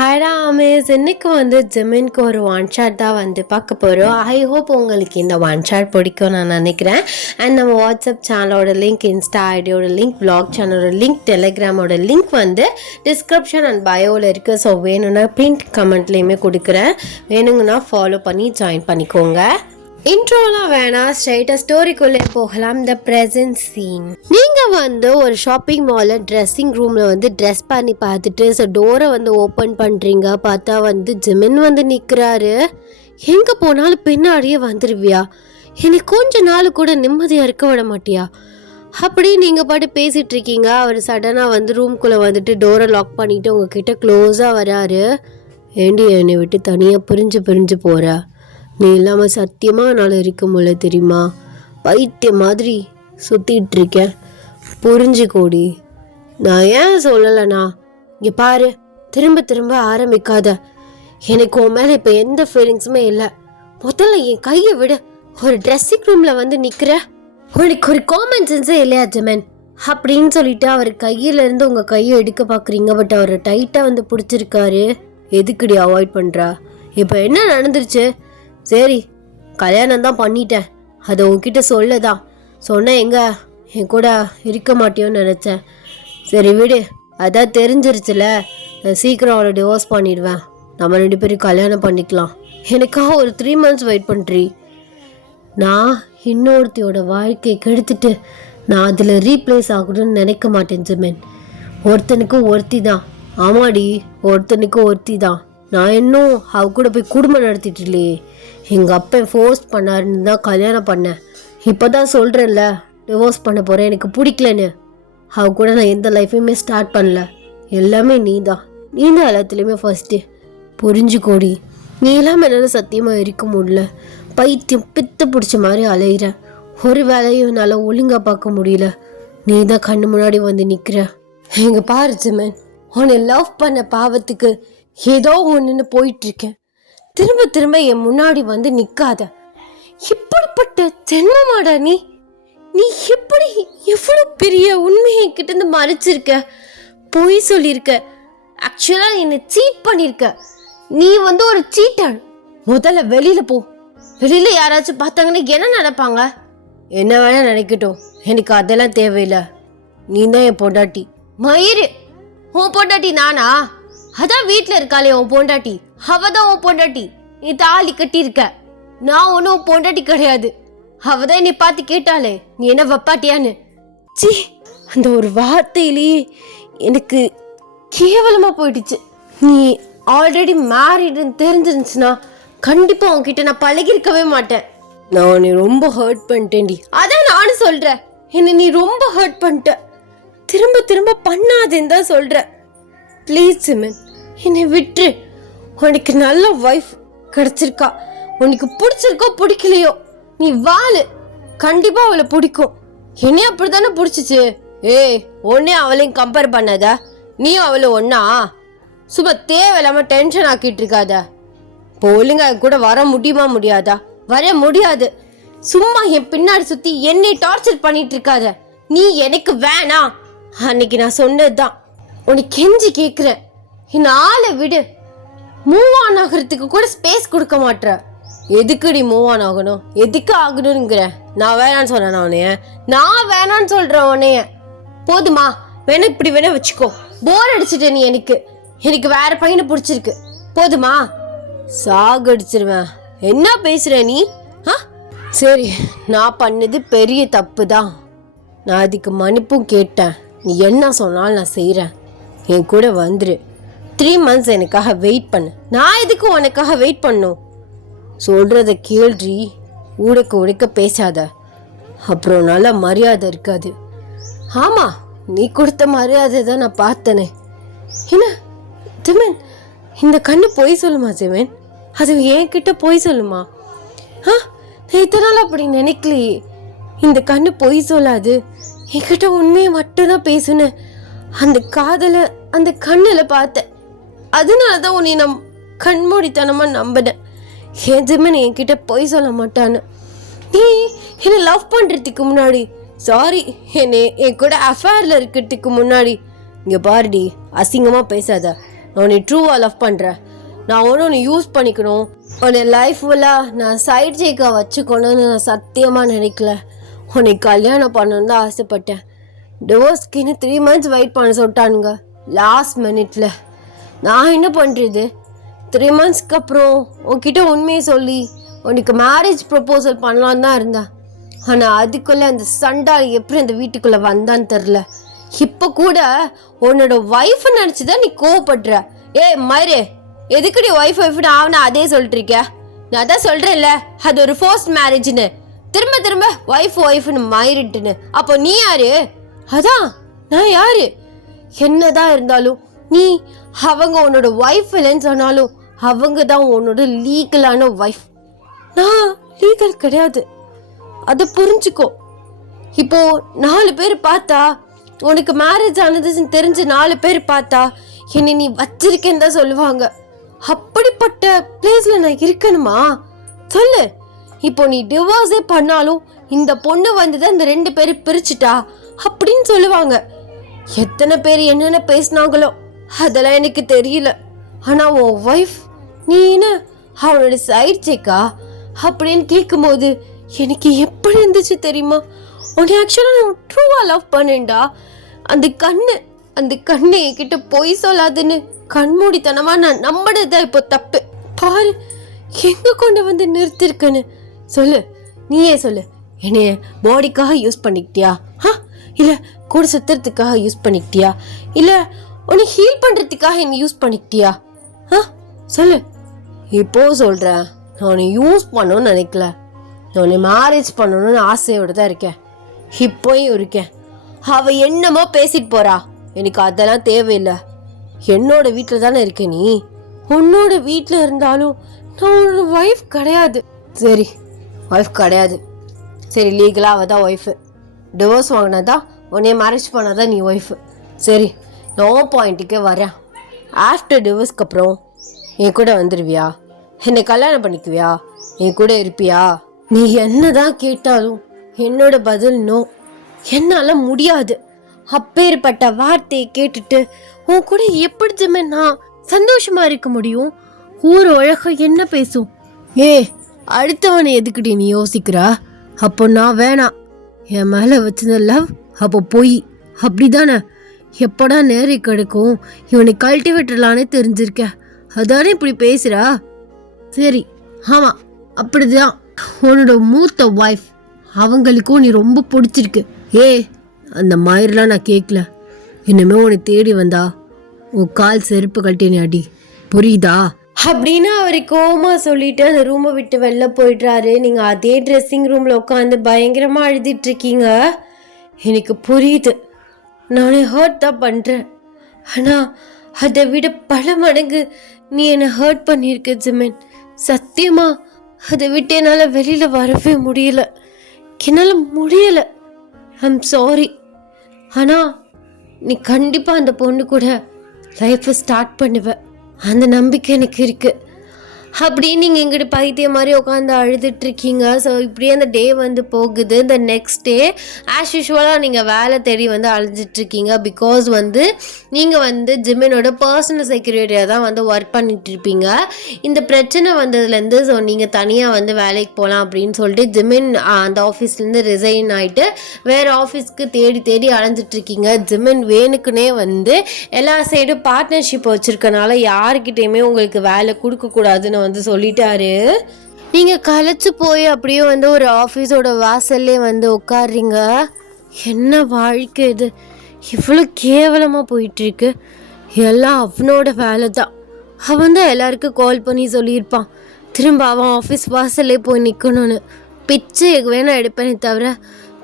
ஹாய்டா Amaze, இன்னைக்கு ஜிமின்க்கு ஒரு one shot தான் பார்க்க போகிறோம். ஐ ஹோப் உங்களுக்கு இந்த ஒன் ஷாட் பிடிக்கும் நான் நினைக்கிறேன். அண்ட் நம்ம வாட்ஸ்அப் சேனலோட லிங்க், இன்ஸ்டா ஐடியோட லிங்க், வ்ளாக் சேனலோட லிங்க், டெலிகிராமோட லிங்க் டிஸ்கிரிப்ஷன் அண்ட் பயோவில் இருக்குது. ஸோ வேணும்னா பின் கமெண்ட்லேயுமே கொடுக்குறேன். வேணுங்கன்னா ஃபாலோ பண்ணி ஜாயின் பண்ணிக்கோங்க. இன்ட்ரோலாம் வேணாம், ஸ்ட்ரைட்டாக ஸ்டோரிக்குள்ளே போகலாம். The present scene. நீங்கள் ஒரு ஷாப்பிங் மாலில் ட்ரெஸ்ஸிங் ரூமில் ட்ரெஸ் பண்ணி பார்த்துட்டு ஸோ டோரை ஓப்பன் பண்ணுறீங்க. பார்த்தா ஜிமின் நிற்கிறாரு. எங்கே போனாலும் பின்னாடியே வந்துடுவியா? எனக்கு கொஞ்ச நாள் கூட நிம்மதியாக இருக்க விட மாட்டியா? அப்படி நீங்கள் பாட்டு பேசிகிட்டு இருக்கீங்க. அவர் சடனாக ரூம்குள்ளே டோரை லாக் பண்ணிவிட்டு உங்ககிட்ட க்ளோஸாக வராரு. ஏண்டி என்னை விட்டு தனியாக பிரிஞ்சு போகிற? நீ இல்லாமல் சத்தியமாக என்னால் இருக்க முடியல தெரியுமா? பைத்திய மாதிரி சுற்றிட்டு இருக்கேன், புரிஞ்சுக்கோடி. நான் ஏன் சொல்லலைண்ணா? இங்கே பாரு, திரும்ப ஆரம்பிக்காத. எனக்கு உன் மேலே இப்போ எந்த ஃபீலிங்ஸுமே இல்லை. முதல்ல என் கையை விட. ஒரு ட்ரெஸ்ஸிங் ரூமில் நிற்கிற உனக்கு ஒரு காமன் சென்ஸே இல்லையா ஜிமின்? அப்படின்னு சொல்லிட்டு அவர் கையிலேருந்து உங்கள் கையை எடுக்க பார்க்குறீங்க. பட் அவர் டைட்டாக பிடிச்சிருக்காரு. எதுக்குடி அவாய்ட் பண்ணுறா? இப்போ என்ன நடந்துருச்சு? சரி, கல்யாணம் தான் பண்ணிட்டேன், அதை உன்கிட்ட சொல்லதான் சொன்னேன். என் கூட இருக்க மாட்டியோன்னு நினச்சேன். சரி விடு, அதான் தெரிஞ்சிருச்சுல. நான் சீக்கிரம் அவளை டிவோர்ஸ் பண்ணிடுவேன். நம்ம 2 பேரும் கல்யாணம் பண்ணிக்கலாம். எனக்காக ஒரு 3 months வெயிட் பண்ணுறீ? நான் இன்னொருத்தியோட வாழ்க்கையை கெடுத்துட்டு நான் அதில் ரீப்ளேஸ் ஆகணும்னு நினைக்க மாட்டேன் ஜிமின். ஒருத்தனுக்கு ஒருத்தி தான். ஆமாடி, ஒருத்தனுக்கு ஒருத்தி தான். நான் இன்னும் அவ கூட போய் குடும்பம் நடத்திட்டு இல்லையே. எங்கள் அப்பா ஃபோர்ஸ் பண்ணாருன்னு தான் கல்யாணம் பண்ணேன். இப்போ தான் சொல்கிறேன்ல, டிவோர்ஸ் பண்ண போகிறேன், எனக்கு பிடிக்கலன்னு. அவ கூட நான் எந்த லைஃபையுமே ஸ்டார்ட் பண்ணல. எல்லாமே நீ தான் எல்லாத்துலேயுமே ஃபஸ்ட்டு. புரிஞ்சுக்கோடி. நீ இல்லாமல் என்னால் சத்தியமாக இருக்க முடியல. பைத்தியம் பித்து பிடிச்ச மாதிரி அலையிற. ஒரு வேலையும் என்னால் ஒழுங்காக பார்க்க முடியல. நீ தான் கண்ணு முன்னாடி நிற்கிற. எங்கள் பாரு ஜிமின், உன்னை லவ் பண்ண பாவத்துக்கு ஏதோ ஒன்றுன்னு போயிட்டுருக்கேன். திரும்ப என் முன்னாடி நிற்காத. இப்படிப்பட்ட ஜென்மமாடா நீ? நீ எப்படி எவ்வளோ பெரிய உண்மையை கிட்டேருந்து மறைச்சிருக்க, பொய் சொல்லியிருக்க, ஆக்சுவலாக என்னை சீட் பண்ணியிருக்க. நீ ஒரு சீட்டர். முதல்ல வெளியில் போ. வெளியில் யாராச்சும் பார்த்தாங்கன்னா என்ன நினைப்பாங்க? என்ன வேணா நினைக்கட்டும், எனக்கு அதெல்லாம் தேவையில்லை. நீ தான் என் பொண்டாட்டி. மயிறு, உன் பொண்டாட்டி நானா? அதான் வீட்டில் இருக்காளே உன் பொண்டாட்டி, அவதான் உன் பொண்டாட்டி. நீ தாலி கட்டியிருக்க. நான் ஒன்றும் உன் பொண்டாட்டி கிடையாது. அவதான் என்னை பார்த்து கேட்டாளே, நீ என்ன வப்பாட்டியான்னு. சி, அந்த ஒரு வார்த்தையிலேயே எனக்கு கேவலமாக போயிடுச்சு. நீ ஆல்ரெடி மேரிடுன்னு தெரிஞ்சிருந்துச்சுன்னா கண்டிப்பாக உன்கிட்ட நான் பழகிருக்கவே மாட்டேன். நான் உன்னை ரொம்ப ஹர்ட் பண்ணிட்டேன்டி. அதான் நானும் சொல்கிறேன், என்னை நீ ரொம்ப ஹர்ட் பண்ணிட்ட. திரும்ப பண்ணாதேன்னு தான் சொல்கிறேன். ப்ளீஸ் ஜிமின், என்னை விட்டுரு. உனக்கு நல்ல ஒய்ஃப் கிடச்சிருக்கா. உனக்கு பிடிச்சிருக்கோ பிடிக்கலையோ நீ வாழு. கண்டிப்பாக அவளை பிடிக்கும். என்னையும் அப்படி தானே பிடிச்சிச்சு. ஒன்னே அவளையும் கம்பேர் பண்ணாத. நீயும் அவளை ஒன்னா? சும்மா தேவையில்லாமல் டென்ஷன் ஆக்கிட்டு இருக்காத. இப்போ ஒழுங்கா கூட வர முடியாதா? வர முடியாது. சும்மா என் பின்னாடி சுற்றி என்னை டார்ச்சர் பண்ணிட்டு இருக்காத. நீ எனக்கு வேணாம். அன்னைக்கு நான் சொன்னது தான். உனக்கு கெஞ்சி கேட்குறேன், இந்த ஆளை விடு. மூவ் ஆன் ஆகிறதுக்கு கூட ஸ்பேஸ் கொடுக்க மாட்டேற. எதுக்குடி மூவ் ஆன் ஆகணும்? எதுக்கு ஆகணுங்கிற? நான் வேணான்னு சொன்னேன். நான் வேணான்னு சொல்கிறேன் உன்னைய. போதுமா? வேணா இப்படி வேணா வச்சுக்கோ. போர் அடிச்சுட்டேன் நீ. எனக்கு வேற பையனை பிடிச்சிருக்கு. போதுமா? சாகடிச்சிருவேன். என்ன பேசுற நீ? சரி, நான் பண்ணது பெரிய தப்பு தான். நான் அதுக்கு மன்னிப்பும் கேட்டேன். நீ என்ன சொன்னாலும் நான் செய்கிறேன். என் கூட வந்துரு. 3 months எனக்காக வெயிட் பண்ணு. நான் எதுக்கு உனக்காக வெயிட் பண்ணும்? சொல்கிறத கேள்றி. உடைக்க பேசாத, அப்புறம் நல்ல மரியாதை இருக்காது. ஆமாம், நீ கொடுத்த மரியாதை தான் நான் பார்த்தனே. என்ன ஜிமின், இந்த கண்ணு பொய் சொல்லுமா ஜிமின்? அது என்கிட்ட பொய் சொல்லுமா? நான் இத்தனை நாள் அப்படி நினைக்கலையே. இந்த கண்ணு பொய் சொல்லாது. என்கிட்ட உண்மையை மட்டும்தான் பேசுனேன். அந்த காதலை அந்த கண்ணில் பார்த்தேன். அதனால தான் உன்னை நான் கண்மூடித்தனமாக நம்பினேன். என் ஜிமின் என்கிட்ட பொய் சொல்ல மாட்டான்னு. நீ என்னை லவ் பண்ணுறதுக்கு முன்னாடி, சாரி, என்னை என் கூட அஃபேரில் இருக்கிறதுக்கு முன்னாடி, இங்கே பாருடி, அசிங்கமாக பேசாத. நான் உன்னை ட்ரூவா லவ் பண்ணுறேன். நான் உன்னை யூஸ் பண்ணிக்கணும், உன்னை லைஃப் ஃபுல்லாக நான் சைட் ஜேக்காக வச்சுக்கணும்னு நான் சத்தியமாக நினைக்கல. உன்னை கல்யாணம் பண்ணணுன்னு தான் ஆசைப்பட்டேன். டிவோர்ஸ்க்கு இன்னும் 3 months வெயிட் பண்ண சொல்லிட்டானுங்க லாஸ்ட் மினிட்ல. நான் என்ன பண்ணுறது? 3 monthsக்கு அப்புறம் உன்கிட்ட உண்மையை சொல்லி உனக்கு மேரேஜ் ப்ரப்போசல் பண்ணலான்னு தான் இருந்தேன். ஆனால் அதுக்குள்ளே அந்த சண்டால் எப்படி அந்த வீட்டுக்குள்ளே வந்தான்னு தெரில. இப்போ கூட உன்னோட ஒய்ஃபை நினச்சி தான் நீ கோவப்படுற. மயிரே, எதுக்கு நீ ஒய்ஃப்னு ஆவனா அதே சொல்லிட்டு இருக்க? நான் தான் சொல்கிறேன்ல, அது ஒரு ஃபர்ஸ்ட் மேரேஜ்னு. திரும்ப திரும்ப ஒய்ஃப்னு மயிரிட்டுன்னு. அப்போ நீ யாரு? அதான் நான் யாரு? என்னதான் இருந்தாலும் நீ அவங்க உன்னோட ஒய்ஃப் இல்லைன்னு சொன்னாலும் அவங்க தான் உன்னோட லீகலான ஒய்ஃப். நான் லீகல் கிடையாது, அதை புரிஞ்சுக்கோ. இப்போ 4 பேர் பார்த்தா, உனக்கு மேரேஜ் ஆனதுன்னு தெரிஞ்ச 4 பேர் பார்த்தா என்னை நீ வச்சிருக்கேன்னு தான் சொல்லுவாங்க. அப்படிப்பட்ட பிளேஸ்ல நான் இருக்கணுமா? சொல்லு. இப்போ நீ டிவோர்ஸே பண்ணாலும் இந்த பொண்ணு வந்துதான் இந்த 2 பேரை பிரிச்சுட்டா அப்படின்னு சொல்லுவாங்க. எத்தனை பேர் என்னென்ன பேசினாங்களோ அதெல்லாம் எனக்கு தெரியல. ஆனா உன் ஒய்ஃப் நீ என்ன அவனோட சைட் செக்கா அப்படின்னு கேட்கும்போது எனக்கு எப்படி இருந்துச்சு தெரியுமா? உன்னை ஆக்சுவலாக நான் ட்ரூவாக லவ் பண்ணேன்டா. அந்த கண்ணு என்கிட்ட பொய் சொல்லாதுன்னு கண்மூடித்தனமாக நான் நம்பினதுதான் இப்போ தப்பு. பாரு எங்கே கொண்டு வந்து நிறுத்திருக்கேன்னு. சொல்லு, நீயே சொல்லு. என்னைய பாடிக்காக யூஸ் பண்ணிக்கிட்டியா? இல்லை கூட சுத்துறதுக்காக யூஸ் பண்ணிக்கிட்டியா? இல்லை உன்னை ஹீல் பண்ணுறதுக்காக என்னை யூஸ் பண்ணிக்கிட்டியா? சொல்லு. இப்போ சொல்கிறேன், நான் உன்னை யூஸ் பண்ணணும்னு நினைக்கல. நான் உன்னை மேரேஜ் பண்ணணும்னு ஆசையோடு தான் இருக்கேன். இப்போயும் இருக்கேன். அவள் என்னமோ பேசிட்டு போறா, எனக்கு அதெல்லாம் தேவையில்லை. என்னோட வீட்டில் தானே இருக்க நீ. உன்னோட வீட்டில் இருந்தாலும் நான் உன்னோட ஒய்ஃப் கிடையாது. சரி, ஒய்ஃப் கிடையாது. சரி, லீகலாக அவள் தான் ஒய்ஃபு. டிவோர்ஸ் வாங்கினதா உன்னைய மேரேஜ் பண்ணாதான் நீ ஒய்ஃபு. சரி, நான் பாயிண்ட்டுக்கே வரேன். ஆஃப்டர் டிவோர்ஸ்க்கு அப்புறம் என் கூட வந்துடுவியா? என்னை கல்யாணம் பண்ணிக்குவியா? என் கூட இருப்பியா? நீ என்னதான் கேட்டாலும் என்னோட பதில் நோ. என்னால் முடியாது. அப்பேற்பட்ட வார்த்தையை கேட்டுட்டு உன் கூட எப்படி நான் சந்தோஷமா இருக்க முடியும்? ஊர் உலகம் என்ன பேசும்? அடுத்தவனை எதுக்கிட்டே நீ யோசிக்கிறா? அப்போ நான் வேணாம். என் மேலே வச்சிருந்த லவ் அப்போ போய் அப்படிதானே? எப்படா நேரம் கிடைக்கும் இவனை கல்டிவேட்டர்லானே தெரிஞ்சிருக்க, அதானே இப்படி பேசுறா? சரி, ஆமாம் அப்படிதான். உன்னோட மூத்த ஒய்ஃப் அவங்களுக்கும் நீ ரொம்ப பிடிச்சிருக்கு. அந்த மயிரெலாம் நான் கேட்கல. இனிமே உன்னை தேடி வந்தா உன் கால் செருப்பு கட்டினே அடி, புரியுதா? அப்படின்னு அவர் கோமா சொல்லிட்டு அந்த ரூமை விட்டு வெளில போயிடுறாரு. நீங்கள் அதே ட்ரெஸ்ஸிங் ரூமில் உட்காந்து பயங்கரமாக அழுதிட்டு இருக்கீங்க. எனக்கு புரியுது, நானே ஹர்ட் தான் பண்ணுறேன். ஆனால் அதை விட பல மடங்கு நீ என்னை ஹர்ட் பண்ணியிருக்க ஜிமின். சத்தியமா அதை விட்டு என்னால் வெளியில் வரவே முடியல. I'm sorry. ஆனால் நீ கண்டிப்பாக அந்த பொண்ணு கூட லைஃப்பை ஸ்டார்ட் பண்ணுவ, அந்த நம்பிக்கை எனக்கு இருக்குது. அப்படின்னு நீங்கள் எங்கிட்ட பைத்தியம் மாதிரி உட்காந்து அழுதுட்ருக்கீங்க. ஸோ இப்படியே அந்த டே வந்து போகுது. இந்த நெக்ஸ்ட் டே ஆஸ் யூஷுவலாக நீங்கள் வேலை தேடி வந்து அழைஞ்சிட்ருக்கீங்க. பிகாஸ் வந்து நீங்கள் வந்து ஜிமினோட பர்சனல் செக்யூரிட்டியாக தான் வந்து ஒர்க் பண்ணிகிட்ருப்பீங்க. இந்த பிரச்சனை வந்ததுலேருந்து ஸோ நீங்கள் தனியாக வந்து வேலைக்கு போகலாம் அப்படின்னு சொல்லிட்டு ஜிமின் அந்த ஆஃபீஸ்லேருந்து ரிசைன் ஆகிட்டு வேறு ஆஃபீஸ்க்கு தேடி அலைஞ்சிட்ருக்கீங்க. ஜிமின் வேணுக்குன்னே வந்து எல்லா சைடும் பார்ட்னர்ஷிப் வச்சுருக்கனால யாருக்கிட்டேயுமே உங்களுக்கு வேலை கொடுக்கக்கூடாதுன்னு வந்து சொல்லிட்டாரு. நீங்க களைச்சு போய் அப்படியே வந்து ஒரு ஆஃபீஸோட வாசல்லே வந்து உட்காடுறீங்க. என்ன வாழ்க்கை இது, இவ்வளோ கேவலமாக போயிட்டுருக்கு. எல்லாம் அவனோட வேலை தான். அவன் தான் எல்லாருக்கும் கால் பண்ணி சொல்லியிருப்பான் திரும்ப அவன் ஆஃபீஸ் வாசல்லே போய் நிற்கணும்னு. பிச்சை வேணா எடுப்பேனே தவிர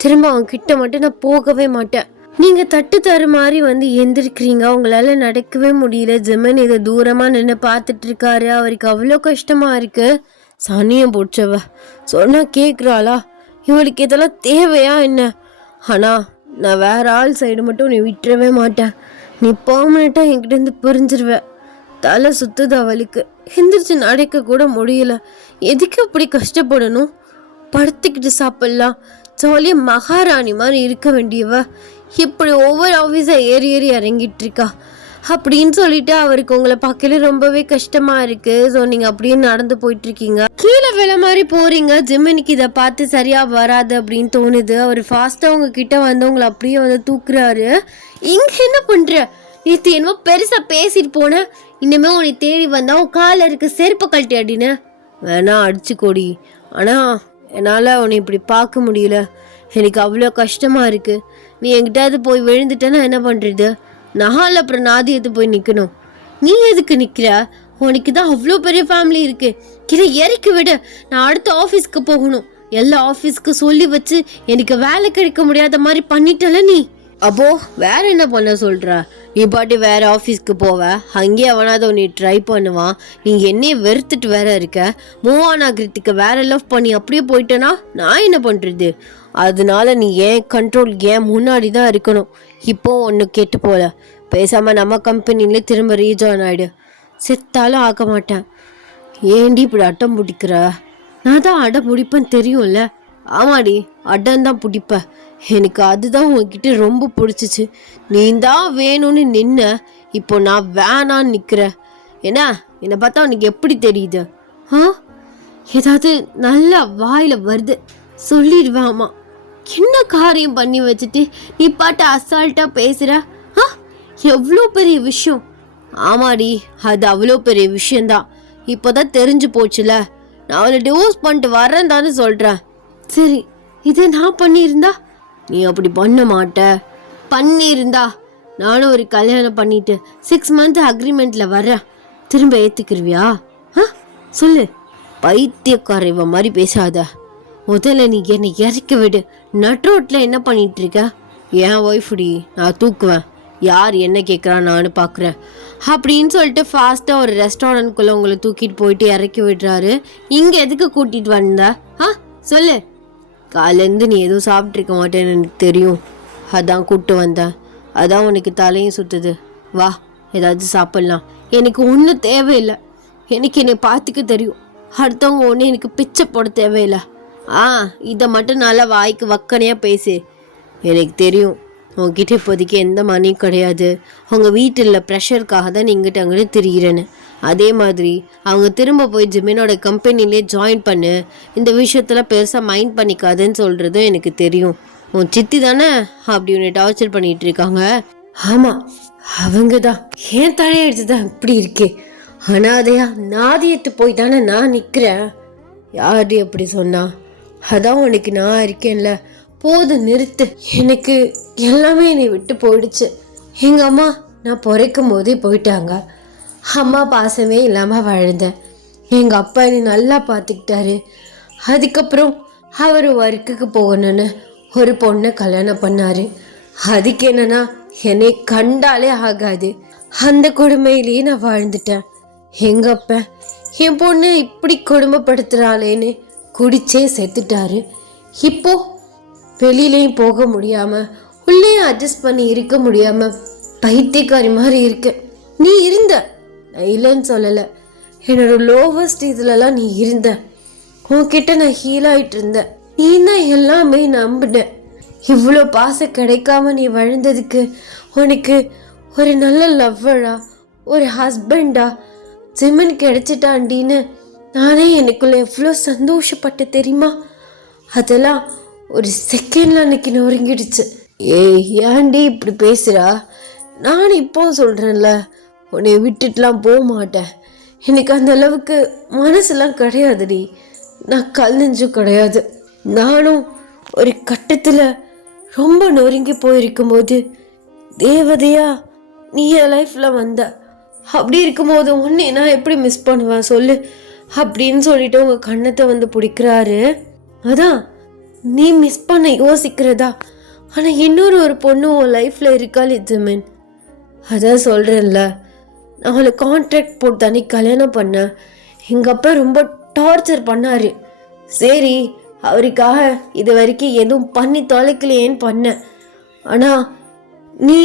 திரும்ப அவன் கிட்ட மட்டும் நான் போகவே மாட்டேன். நீங்கள் தட்டு தரு மாதிரி வந்து எந்திரிக்கிறீங்க, உங்களால் நடக்கவே முடியல. ஜிமின் இதை தூரமாக நின்று பார்த்துட்டு இருக்காரு. அவருக்கு அவ்வளோ கஷ்டமாக இருக்கு. சனியம் பிடிச்சவ சொன்னால் கேட்குறாளா? இவளுக்கு இதெல்லாம் தேவையா என்ன? ஆனால் நான் வேற ஆள் சைடு மட்டும் நீ விட்டுறவே மாட்டேன். நீ பர்மனெண்ட்டாக என்கிட்டேருந்து பிரிஞ்சிருவ. தலை சுத்துது அவளுக்கு, எந்திரிச்சு நடக்க கூட முடியல. எதுக்கு அப்படி கஷ்டப்படணும்? படுத்துக்கிட்டு சாப்பிட்லாம், ஜாலியாக மகாராணி மாதிரி இருக்க வேண்டியவ இப்படி ஒவ்வொரு ஆஃபீஸாக ஏறி இறங்கிட்டு இருக்கா. அப்படின்னு சொல்லிட்டு அவருக்கு உங்களை பார்க்கல ரொம்பவே கஷ்டமா இருக்கு. ஸோ நீங்க அப்படியே நடந்து போயிட்டு இருக்கீங்க, கீழே விழ மாதிரி போறீங்க. ஜிமினிக்கு இதை பார்த்து சரியா வராது அப்படின்னு தோணுது. அவர் ஃபாஸ்டா உங்ககிட்ட வந்து உங்களை அப்படியே வந்து தூக்குறாரு. இங்க என்ன பண்ற? நேற்று என்னமோ பெருசா பேசிட்டு போன, இனிமே உன்னை தேடி வந்தா உன் காலில் இருக்க செருப்பை கழட்டி அடின்னு வேணா அடிச்சுக்கோடி. ஆனா என்னால் உன்னை இப்படி பார்க்க முடியல, எனக்கு அவ்வளோ கஷ்டமா இருக்கு. நீ என்கிட்ட போய் விழுந்துட்டேன்னா என்ன பண்றது? நான் அப்புறம் நாதியத்து போய் நிற்கணும். நீ எதுக்கு நிற்கிற? உனக்கு தான் அவ்வளோ பெரிய ஃபேமிலி இருக்கு, கீழே இறக்கி விடு. நான் அடுத்த ஆஃபீஸ்க்கு போகணும். எல்லா ஆஃபீஸ்க்கு சொல்லி வச்சு எனக்கு வேலை கிடைக்க முடியாத மாதிரி பண்ணிட்டல நீ. அப்போ வேற என்ன பண்ண சொல்ற? நீ பாட்டி வேற ஆஃபீஸ்க்கு போவ, அங்கேயே அவனாத நீ ட்ரை பண்ணுவான். நீ என்னையே வெறுத்துட்டு வேற இருக்க. மூவ் ஆன் ஆகிறதுக்கு வேற லவ் பண்ணி அப்படியே போயிட்டேன்னா நான் என்ன பண்றது? அதனால நீ ஏன் கண்ட்ரோல் ஏன் முன்னாடி தான் இருக்கணும். இப்போ ஒன்று கேட்டு போல, பேசாம நம்ம கம்பெனிலே திரும்ப ரீஜாயின் ஆயிடு. செத்தாலும் ஆக்க மாட்டேன். ஏண்டி இப்படி அட்டம் பிடிக்கிற? நான் தான் அடம் பிடிப்பேன்னு தெரியும்ல. ஆமாடி, அடம் தான் பிடிப்ப. எனக்கு அதுதான் உங்ககிட்ட ரொம்ப பிடிச்சிச்சு. நீ தான் வேணும்னு நின்ன, இப்போ நான் வேணான்னு நிற்கிற. என்னை பார்த்தா உனக்கு எப்படி தெரியுது? ஏதாவது நல்லா வாயில் வருது சொல்லிடுவாமா. என்ன காரியம் பண்ணி வச்சுட்டு நீ பாட்டு அசால்ட்டாக பேசுகிற? எவ்வளோ பெரிய விஷயம். ஆமாடி, அது அவ்வளோ பெரிய விஷயந்தான். இப்போதான் தெரிஞ்சு போச்சுல. நான் அவளை டிவோர்ஸ் பண்ணிட்டு வரேன் தானே சொல்கிறேன். சரி, இதை நான் பண்ணியிருந்தா? நீ அப்படி பண்ண மாட்ட. பண்ணியிருந்தா நானும் ஒரு கல்யாணம் பண்ணிட்டு 6 month அக்ரிமெண்ட்டில் வர்றேன். திரும்ப ஏற்றுக்குருவியா? சொல்லு. பைத்தியக்கார இவ மாதிரி பேசாத. முதல்ல நீ என்னை இறக்க விடு. நட்ரோட்டில் என்ன பண்ணிட்டு இருக்க? என் ஒய்ஃப்டி, நான் தூக்குவேன். யார் என்ன கேட்குறா நானு பார்க்குறேன் அப்படின்னு சொல்லிட்டு ஃபாஸ்ட்டாக ஒரு ரெஸ்டாரண்ட்குள்ளே உங்களை தூக்கிட்டு போயிட்டு இறக்கி விடுறாரு. இங்கே எதுக்கு கூட்டிகிட்டு வந்த? சொல்லு. காலேருந்து நீ எதுவும் சாப்பிட்ருக்க மாட்டேன்னு எனக்கு தெரியும், அதான் கூப்பிட்டு வந்தேன். அதான் உனக்கு தலையும் சுற்றுது. வா, ஏதாச்சும் சாப்பிட்லாம். எனக்கு ஒன்றும் தேவையில்லை. எனக்கு என்னை பார்த்துக்க தெரியும். அடுத்தவங்க ஒன்று எனக்கு பிச்சை போட தேவையில்லை. இதை மட்டும் நல்லா வாய்க்கு வக்கனையாக பேசு. எனக்கு தெரியும் உங்ககிட்ட இப்போதைக்கு எந்த மணியும் கிடையாது. உங்கள் வீட்டில் ப்ரெஷருக்காக தான் நீங்கிட்ட அங்கிட்ட திரிகிறேன்னு. அதே மாதிரி அவங்க திரும்ப போய் ஜிமினோட கம்பெனிலே ஜாயின் பண்ணு. இந்த விஷயத்தில் பெருசாக மைண்ட் பண்ணிக்காதுன்னு சொல்கிறதும் எனக்கு தெரியும். உன் சித்தி தானே அப்படி உன்னை டார்ச்சர் பண்ணிகிட்டு இருக்காங்க. ஆமாம், அவங்க தான். ஏன் தலையெடுத்து தான் இப்படி இருக்கே. அனாதையா நாதியத்து போய் தானே நான் நிற்கிறேன். யாரு அப்படி சொன்னா? அதான் உனக்கு நான் இருக்கேன்ல. போது நிறுத்து. எனக்கு எல்லாமே என்னை விட்டு போயிடுச்சு. எங்கள் அம்மா நான் பிறக்கும் போதே போயிட்டாங்க. அம்மா பாசமே இல்லாமல் வாழ்ந்தேன். எங்கள் அப்பா என்னை நல்லா பார்த்துக்கிட்டாரு. அதுக்கப்புறம் அவர் ஒர்க்குக்கு போகணுன்னு ஒரு பொண்ணை கல்யாணம் பண்ணார். அதுக்கு என்னன்னா என்னை கண்டாலே ஆகாது. அந்த கொடுமையிலேயே நான் வாழ்ந்துட்டேன். எங்கள் அப்பா என் பொண்ணை இப்படி கொடுமைப்படுத்துகிறாளேன்னு குடிச்சே செத்துட்டாரு. இப்போ வெளியிலையும் போக முடியாமல் உள்ளேயும் அட்ஜஸ்ட் பண்ணி இருக்க முடியாமல் பைத்தியக்காரி மாதிரி இருக்கு. நீ இருந்த, நான் இல்லைன்னு சொல்லலை. என்னோட லோவஸ்ட் இதுலலாம் நீ இருந்த. உன்கிட்ட நான் ஹீல் ஆகிட்டு இருந்தேன். நீ தான் எல்லாமே நம்பினேன். இவ்வளோ பாசம் கிடைக்காம நீ வாழ்ந்ததுக்கு உனக்கு ஒரு நல்ல லவ்வரா, ஒரு ஹஸ்பண்டா ஜிமன் கிடைச்சிட்டாண்டின்னு நானே எனக்குள்ள எவ்வளோ சந்தோஷப்பட்ட தெரியுமா? அதெல்லாம் ஒரு செகண்டில் அன்னைக்கு நொறுங்கிடுச்சு. ஏன்டி இப்படி பேசுகிறா? நான் இப்போ சொல்கிறேன்ல, உன்னை விட்டுட்டுலாம் போக மாட்டேன். எனக்கு அந்த அளவுக்கு மனசுலாம் கிடையாதுடி. நான் கல் நெஞ்சும் கிடையாது. நானும் ஒரு கட்டத்தில் ரொம்ப நொறுங்கி போயிருக்கும்போது தேவதையா நீ என் லைஃப்பில் வந்த. அப்படி இருக்கும்போது உன்னை நான் எப்படி மிஸ் பண்ணுவேன் சொல்லு அப்படின்னு சொல்லிட்டு உங்கள் கண்ணத்தை வந்து பிடிக்கிறாரு. அதான் நீ மிஸ் பண்ண யோசிக்கிறதா? ஆனால் இன்னொரு ஒரு பொண்ணு உன் லைஃப்பில் இருக்காளே ஜிமின். அதான் சொல்கிறேன்ல, நான் அவளை கான்ட்ராக்ட் போட்டு தானே கல்யாணம் பண்ணேன். எங்கள் அப்பா ரொம்ப டார்ச்சர் பண்ணார். சரி, அவருக்காக இது வரைக்கும் எதுவும் பண்ணி தொலைக்கலையேன்னு பண்ணேன். ஆனால் நீ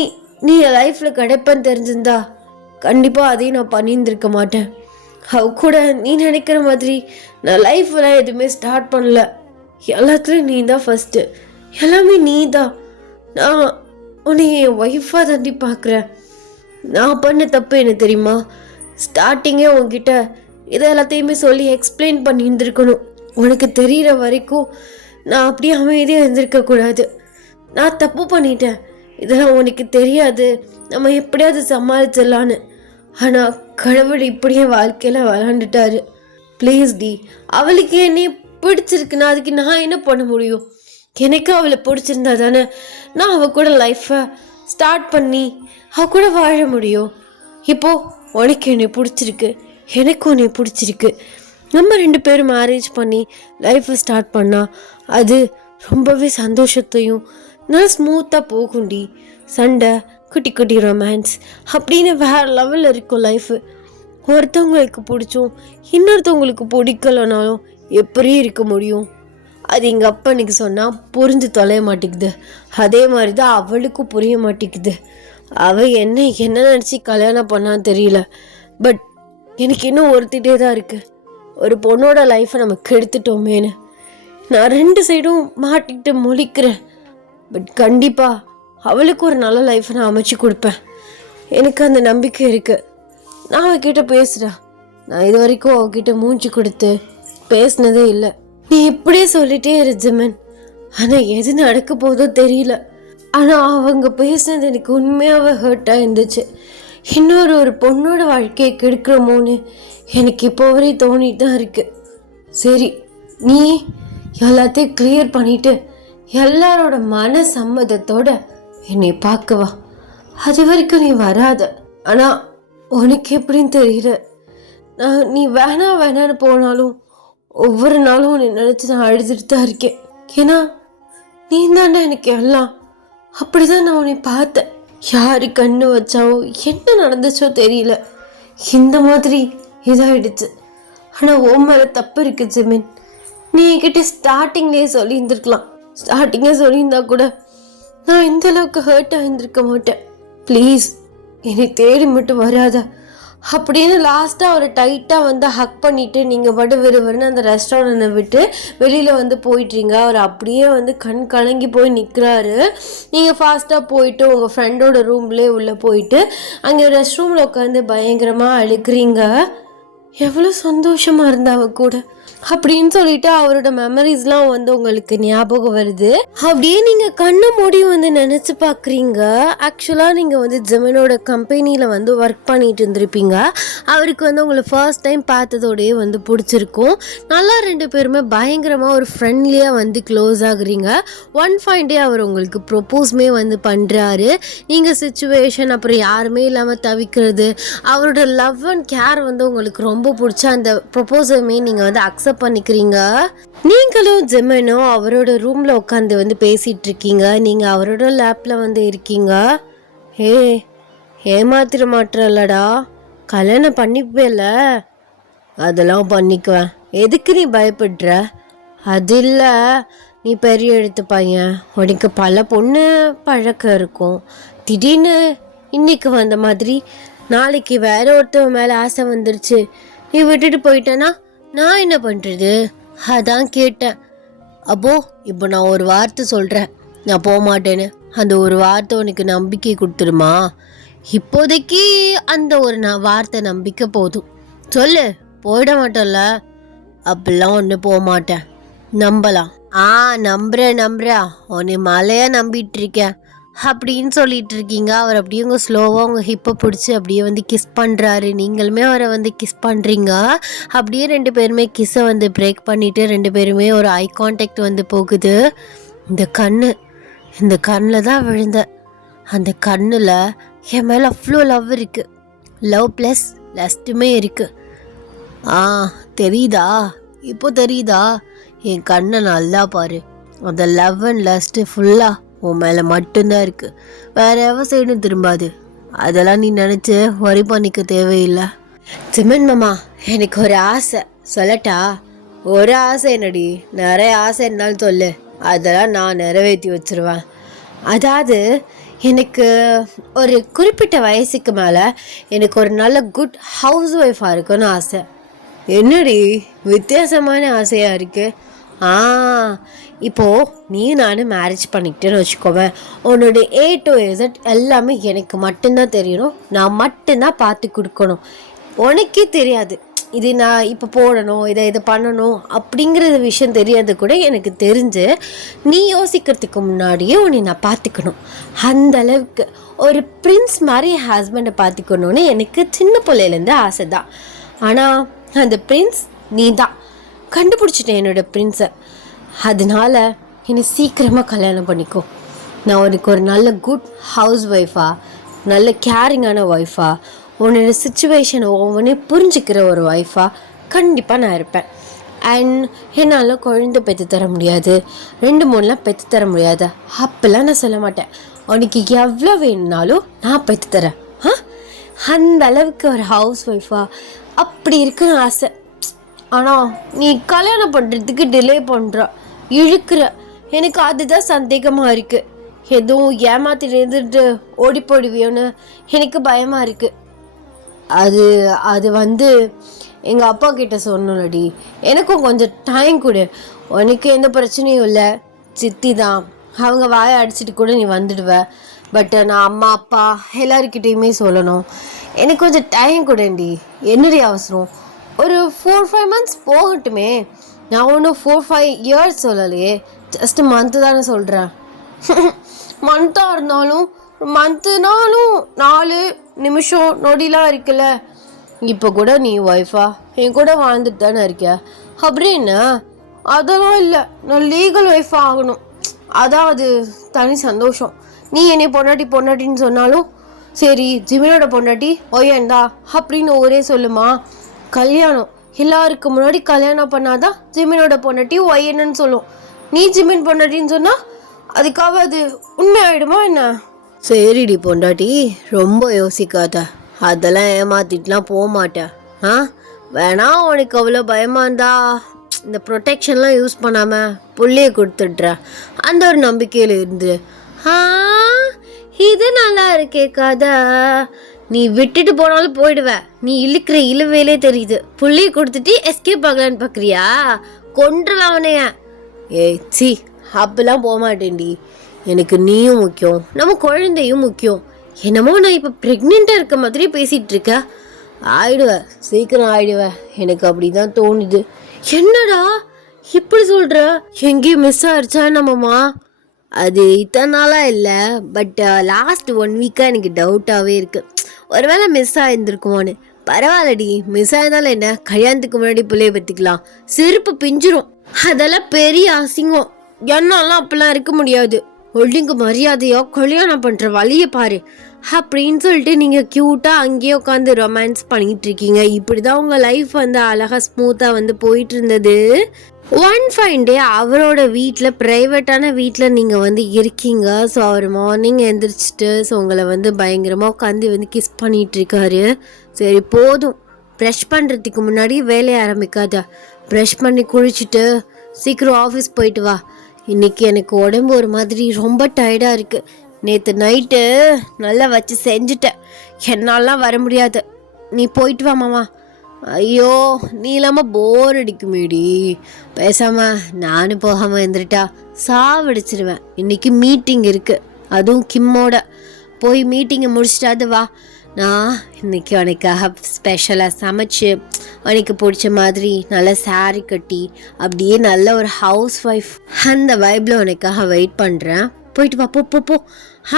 என் லைஃப்பில் கிடைப்பேன்னு தெரிஞ்சிருந்தா கண்டிப்பாக அதையும் நான் பண்ணியிருந்திருக்க மாட்டேன். அவ கூட நீ நினைக்கிற மாதிரி நான் லைஃப்லாம் எதுவுமே ஸ்டார்ட் பண்ணல. எல்லாத்துலேயும் நீ தான் ஃபஸ்ட்டு. எல்லாமே நீ தான். நான் உன்னை என் ஒய்ஃபாக தாண்டி பார்க்குறேன். நான் பண்ண தப்பு என்ன தெரியுமா? ஸ்டார்டிங்கே உன்கிட்ட இதை எல்லாத்தையுமே சொல்லி எக்ஸ்பிளைன் பண்ணி இருந்திருக்கணும். உனக்கு தெரிகிற வரைக்கும் நான் அப்படியே அமைதியாக இருந்திருக்கக்கூடாது. நான் தப்பு பண்ணிட்டேன், இதெல்லாம் உனக்கு தெரியாது, நம்ம எப்படியாவது சமாளிச்சிடலான்னு. ஆனால் கடவுள் இப்படியே வாழ்க்கையில் விளாண்டுட்டாரு. ப்ளீஸ் டி, அவளுக்கு என்னை பிடிச்சிருக்குன்னா அதுக்கு நான் என்ன பண்ண முடியும்? எனக்கு அவளை பிடிச்சிருந்தா தானே நான் அவள் கூட லைஃப்பை ஸ்டார்ட் பண்ணி அவள் கூட வாழ முடியும். இப்போது உனக்கு என்னை பிடிச்சிருக்கு, எனக்கு உன்னை பிடிச்சிருக்கு, நம்ம 2 பேரும் மேரேஜ் பண்ணி லைஃப்பை ஸ்டார்ட் பண்ணால் அது ரொம்பவே சந்தோஷத்தையும் நல்லா ஸ்மூத்தாக போகும்டி. சண்டை, குட்டி குட்டி ரொமான்ஸ் அப்படின்னு வேறு லெவலில் இருக்கும் லைஃபு. ஒருத்தவங்களுக்கு பிடிச்சும் இன்னொருத்தவங்களுக்கு பிடிக்கலனாலும் எப்படி இருக்க முடியும்? அது எங்கள் அப்பா எனக்கு சொன்னால் புரிஞ்சு தொலைய மாட்டேங்குது. அதே மாதிரி தான் அவளுக்கும் புரிய மாட்டேங்குது. அவள் என்ன நினச்சி கல்யாணம் பண்ணான்னு தெரியல. பட் எனக்கு இன்னும் ஒருத்திட்டே தான் இருக்குது, ஒரு பொண்ணோட லைஃப்பை நம்ம கெடுத்துட்டோமேன்னு. நான் 2 சைடும் மாட்டிக்கிட்டு முழிக்கிறேன். பட் கண்டிப்பாக அவளுக்கு ஒரு நல்ல லைஃப்பை நான் அமைச்சு கொடுப்பேன். எனக்கு அந்த நம்பிக்கை இருக்குது. நான் அவகிட்ட பேசுகிறேன். நான் இது வரைக்கும் அவகிட்ட மூஞ்சி கொடுத்து பேசினதே இல்லை. நீ இப்படியே சொல்லிட்டே இரு ஜிமன். ஆனால் எது நடக்க போதோ தெரியல. ஆனால் அவங்க பேசினது எனக்கு உண்மையாகவே ஹர்ட்டாக இருந்துச்சு. ஒரு பொண்ணோட வாழ்க்கையை கெடுக்கிறோமோன்னு எனக்கு இப்போ வரை தோணிட்டு தான் இருக்கு. சரி, நீ எல்லாத்தையும் கிளியர் பண்ணிட்டு எல்லாரோட மன சம்மதத்தோட என்னை பார்க்கவா. அது வரைக்கும் நீ வராத. ஆனால் உனக்கு எப்படின்னு தெரியல, நீ வேணான்னு போனாலும் ஒவ்வொரு நாளும் உன்னை நினச்சி நான் அழுதுட்டு தான் இருக்கேன். ஏன்னா நீ தாண்டா எனக்கு எல்லாம். அப்படிதான் நான் உன்னை பார்த்தேன். யாரு கண்ணு வச்சாவோ என்ன நடந்துச்சோ தெரியல, இந்த மாதிரி இதாகிடுச்சு. ஆனால் உன் மேலே தப்பு இருக்கு ஜிமின். நீ என்கிட்ட ஸ்டார்டிங்லேயே சொல்லியிருந்துருக்கலாம். ஸ்டார்டிங்கே சொல்லியிருந்தா கூட நான் இந்த அளவுக்கு ஹர்ட்டாக இருந்திருக்க மாட்டேன். ப்ளீஸ் என்னை தேடி மட்டும் வராத அப்படின்னு லாஸ்ட்டாக அவரை டைட்டாக வந்து ஹக் பண்ணிவிட்டு நீங்கள் பாட்டு விறுவிறுன்னு அந்த ரெஸ்டாரண்ட்டை விட்டு வெளியில் போயிட்டுறீங்க. அவர் அப்படியே கண் கலங்கி போய் நிற்கிறாரு. நீங்கள் ஃபாஸ்ட்டாக போயிட்டு உங்கள் ஃப்ரெண்டோட ரூம்லேயே உள்ளே போயிட்டு அங்கே ரெஸ்ட் ரூமில் உட்காந்து பயங்கரமாக அழுக்கிறீங்க. எவ்வளோ சந்தோஷமாக இருந்தா அவ கூட அப்படின்னு சொல்லிட்டு அவரோட மெமரிஸ்லாம் உங்களுக்கு ஞாபகம் வருது. அப்படியே நீங்கள் கண்ணை மூடி நினச்சி பார்க்குறீங்க. ஆக்சுவலாக நீங்கள் ஜெமினோட கம்பெனியில் ஒர்க் பண்ணிட்டு இருந்திருப்பீங்க. அவருக்கு உங்களை ஃபர்ஸ்ட் டைம் பார்த்ததோடையே பிடிச்சிருக்கும். நல்லா 2 பேருமே பயங்கரமாக ஒரு ஃப்ரெண்ட்லியாக க்ளோஸ் ஆகுறீங்க. ஒன் ஃபைன் டே அவர் உங்களுக்கு ப்ரொப்போஸ்மே பண்ணுறாரு. நீங்கள் சுச்சுவேஷன் அப்புறம் யாருமே இல்லாமல் தவிக்கிறது, அவரோட லவ் அண்ட் கேர் உங்களுக்கு ரொம்ப பிடிச்ச அந்த ப்ரொப்போசலுமே நீங்கள் அக்செப்ட் பண்ணிக்கிறீங்க. நீங்களும் ஜெமினும் அவரோட ரூம்ல உட்காந்து பேசிட்டு இருக்கீங்க. நீங்க அவரோட லேப்ல இருக்கீங்க. ஏமாத்திர மாட்டலடா, கல்யாணம் பண்ணிப்பேல. அதெல்லாம் பண்ணிக்குவேன், எதுக்கு நீ பயப்படுற? அது இல்லை, நீ பெரிய எழுத்து பையன், உனக்கு பல பொண்ணு பழக்கம் இருக்கும். திடீர்னு இன்னைக்கு வந்த மாதிரி நாளைக்கு வேற ஒருத்தவன் மேலே ஆசை வந்துருச்சு, நீ விட்டுட்டு போயிட்டேன்னா நான் என்ன பண்ணுறது? அதான் கேட்டேன். அப்போ இப்போ நான் ஒரு வார்த்தை சொல்கிறேன், நான் போக மாட்டேன்னு. அந்த ஒரு வார்த்தை உனக்கு நம்பிக்கை கொடுத்துருமா? இப்போதைக்கு அந்த ஒரு வார்த்தை நம்பிக்கை போதும். சொல்லு, போயிட மாட்டோம்ல? அப்படிலாம் ஒன்று போக மாட்டேன், நம்பலாம். நம்புறேன், உன்னை மலையாக நம்பிட்டு இருக்கேன் அப்படின்னு சொல்லிட்டு இருக்கீங்க. அவர் அப்படியே உங்கள் ஸ்லோவாக உங்கள் ஹிப்பை பிடிச்சி அப்படியே கிஸ் பண்ணுறாரு. நீங்களுமே அவரை கிஸ் பண்ணுறீங்க. அப்படியே 2 பேருமே கிஸ்ஸை பிரேக் பண்ணிவிட்டு 2 பேருமே ஒரு ஐ கான்டாக்ட் போகுது. இந்த கண்ணில் தான் விழுந்த. அந்த கண்ணில் என் மேலே அவ்வளோ லவ் இருக்குது. லவ் ப்ளஸ் லஸ்ட்டுமே இருக்குது. தெரியுதா? இப்போ தெரியுதா? என் கண்ணை நல்லா பாரு. அந்த லவ் அண்ட் லஸ்ட்டு ஃபுல்லாக உன் மேலே மட்டும்தான் இருக்குது, வேற எவ சைடும் திரும்பாது. அதெல்லாம் நீ நினச்சி வரி பண்ணிக்க தேவையில்லை. ஜிமன் மாமா, எனக்கு ஒரு ஆசை சொல்லட்டா? ஒரு ஆசை என்னடி, நிறைய ஆசை இருந்தாலும் சொல்லு, அதெல்லாம் நான் நிறைவேற்றி வச்சிருவேன். அதாவது எனக்கு ஒரு குறிப்பிட்ட வயசுக்கு மேலே எனக்கு ஒரு நல்ல குட் ஹவுஸ் ஒய்ஃபாக இருக்குன்னு ஆசை. என்னடி வித்தியாசமான ஆசையாக இருக்குது? இப்போது நீ நானும் மேரேஜ் பண்ணிக்கிட்டேன்னு வச்சுக்கோவேன், உன்னோட A to Z எல்லாமே எனக்கு மட்டும்தான் தெரியணும், நான் மட்டும்தான் பார்த்து கொடுக்கணும். உனக்கே தெரியாது இது நான் இப்போ போடணும், இதை பண்ணணும் அப்படிங்கிற விஷயம் தெரியாது கூட எனக்கு தெரிஞ்சு நீ யோசிக்கிறதுக்கு முன்னாடியே உன்னை நான் பார்த்துக்கணும். அந்த அளவுக்கு ஒரு பிரின்ஸ் மாதிரி ஹஸ்பண்டை பார்த்துக்கணுன்னு எனக்கு சின்ன பிள்ளையிலேருந்து ஆசை தான். ஆனால் அந்த பிரின்ஸ் நீ தான். கண்டுபிடிச்சிட்டேன் என்னோடய பிரின்ஸை. அதனால என்னை சீக்கிரமாக கல்யாணம் பண்ணிக்கோ. நான் உனக்கு ஒரு நல்ல குட் ஹவுஸ் ஒய்ஃபாக, நல்ல கேரிங்கான ஒய்ஃபாக, உன்னோட சுச்சுவேஷனை ஒவ்வொன்றே புரிஞ்சுக்கிற ஒரு ஒய்ஃபாக கண்டிப்பாக நான் இருப்பேன். அண்ட் என்னால் குழந்தை பெற்று தர முடியாது, 2-3 பெற்று தர முடியாது அப்பெல்லாம் நான் சொல்ல மாட்டேன். உனக்கு எவ்வளோ வேணும்னாலும் நான் பெற்று தரேன். அந்த அளவுக்கு ஒரு ஹவுஸ் ஒய்ஃபாக அப்படி இருக்குன்னு ஆசை. ஆனால் நீ கல்யாணம் பண்ணுறதுக்கு டிலே பண்ணுற, இழுக்கிற. எனக்கு அதுதான் சந்தேகமாக இருக்குது. எதுவும் ஏமாத்திட்டு இருந்துட்டு ஓடி போடுவியோன்னு எனக்கு பயமாக இருக்குது. அது எங்கள் அப்பா கிட்ட சொன்னடி, எனக்கும் கொஞ்சம் டைம் கொடு. உனக்கு எந்த பிரச்சனையும் இல்லை, சித்தி தான், அவங்க வாயை அடிச்சுட்டு கூட நீ வந்துடுவ. பட் நான் அம்மா அப்பா எல்லாருக்கிட்டையுமே சொல்லணும். எனக்கு கொஞ்சம் டைம் கொடுண்டி. என்னடி அவசரம்? ஒரு 4-5 months போகட்டுமே. நான் ஒன்றும் 4-5 years சொல்லலையே, ஜஸ்ட் மந்த்து தானே சொல்கிறேன். மந்த்தாக இருந்தாலும் மந்த்துனாலும் 4 நிமிஷம் நொடிலாம் இருக்குல்ல. இப்போ கூட நீ ஒய்ஃபா என் கூட வாழ்ந்துட்டு தானே இருக்க. அப்படின்னு அதெல்லாம் இல்லை, நான் லீகல் ஒய்ஃபாக ஆகணும். அதாவது தனி சந்தோஷம். நீ என்னை பொண்டாட்டின்னு சொன்னாலும் சரி, ஜிமினோட பொண்டாட்டி ஒய்யண்டா அப்படின்னு ஒரே சொல்லுமா. கல்யாணம் எல்லாருக்கு முன்னாடி கல்யாணம் பண்ணாதான் ஜிமினோட பொண்டாட்டி ஒய்யன்னு சொல்லும். நீ ஜிமின் பொண்டாட்டின்னு சொன்னால் அதுக்காக அது உண்மை ஆகிடுமா என்ன? சரிடி பொண்டாட்டி, ரொம்ப யோசிக்காத. அதெல்லாம் ஏமாத்திட்டுலாம் போக மாட்டேன். வேணா உனக்கு அவ்வளோ பயமாக இருந்தா இந்த ப்ரொடெக்ஷன்லாம் யூஸ் பண்ணாமல் புள்ளைய கொடுத்துட்றேன். அந்த ஒரு நம்பிக்கையில் இருந்து. இது நல்லா இருக்கே கதை. நீ விட்டுட்டு போனாலும் போயிடுவ. நீ இழுக்கிற இழுவேலே தெரியுது. புள்ளைய கொடுத்துட்டு எஸ்கேப் ஆகலான்னு பார்க்குறியா? கொன்றுவேன் அவனைய. சி அப்பெல்லாம் போக மாட்டேன்டி. எனக்கு நீயும் முக்கியம், நம்ம குழந்தையும் முக்கியம். என்னமோ நான் இப்போ ப்ரெக்னெண்ட்டாக இருக்க மாதிரி பேசிகிட்டு இருக்க. ஆயிடுவேன், சீக்கிரம் ஆயிடுவேன். எனக்கு அப்படி தான் தோணுது. என்னடா இப்படி சொல்கிற? எங்கேயும் மிஸ் ஆயிடுச்சா நம்மம்மா? அது இத்தனை நாளாக இல்லை, பட் லாஸ்ட் 1 week எனக்கு டவுட்டாகவே இருக்குது. ஒருவேளை மிஸ் ஆகிருந்துருக்குமோன்னு. பரவாயில்லடி, மிஸ் ஆயிருந்தாலும் என்ன, கல்யாணத்துக்கு முன்னாடி பிள்ளைய பற்றிக்கலாம். செருப்பு பிஞ்சிரும். அதெல்லாம் பெரிய அசிங்கம். என்னாலாம் அப்பெல்லாம் இருக்க முடியாது. ஒழுங்கு மரியாதையாக கல்யாணம் பண்ணுற வழியை பாரு அப்படின்னு சொல்லிட்டு நீங்கள் க்யூட்டாக அங்கேயே உட்காந்து ரொமான்ஸ் பண்ணிகிட்டு இருக்கீங்க. இப்படி தான் உங்கள் லைஃப் அழகாக ஸ்மூத்தாக போயிட்டு இருந்தது. ஒன் ஃபைன் டே அவரோட வீட்டில், ப்ரைவேட்டான வீட்டில் நீங்கள் இருக்கீங்க. ஸோ அவர் மார்னிங் எழுந்திரிச்சிட்டு ஸோ உங்களை பயங்கரமாக உட்காந்து கிஸ் பண்ணிகிட்ருக்காரு. சரி போதும், ப்ரஷ் பண்ணுறதுக்கு முன்னாடி வேலையை ஆரம்பிக்காத. ப்ரஷ் பண்ணி குளிச்சுட்டு சீக்கிரம் ஆஃபீஸ் போயிட்டு வா. இன்றைக்கி எனக்கு உடம்பு ஒரு மாதிரி ரொம்ப டயர்டாக இருக்குது. நேற்று நைட்டு நல்லா வச்சு செஞ்சுட்டேன், என்னாலாம் வர முடியாது. நீ போயிட்டு வா மாமா. ஐயோ நீ இல்லாமல் போர் அடிக்குமேடி. பேசாமல் நானும் போகாமல் இருந்துட்டா சாவடிச்சிருவேன். இன்றைக்கி மீட்டிங் இருக்குது, அதுவும் கிம்மோட. போய் மீட்டிங்கை முடிச்சிட்டாது வா. நான் இன்றைக்கி உனக்காக ஸ்பெஷலாக சமைச்சு உனக்கு பிடிச்ச மாதிரி நல்லா சாரி கட்டி அப்படியே நல்ல ஒரு ஹவுஸ் ஒய்ஃப் அந்த வைப்பில் உனக்காக வெயிட் பண்ணுறேன். போயிட்டு வா, போ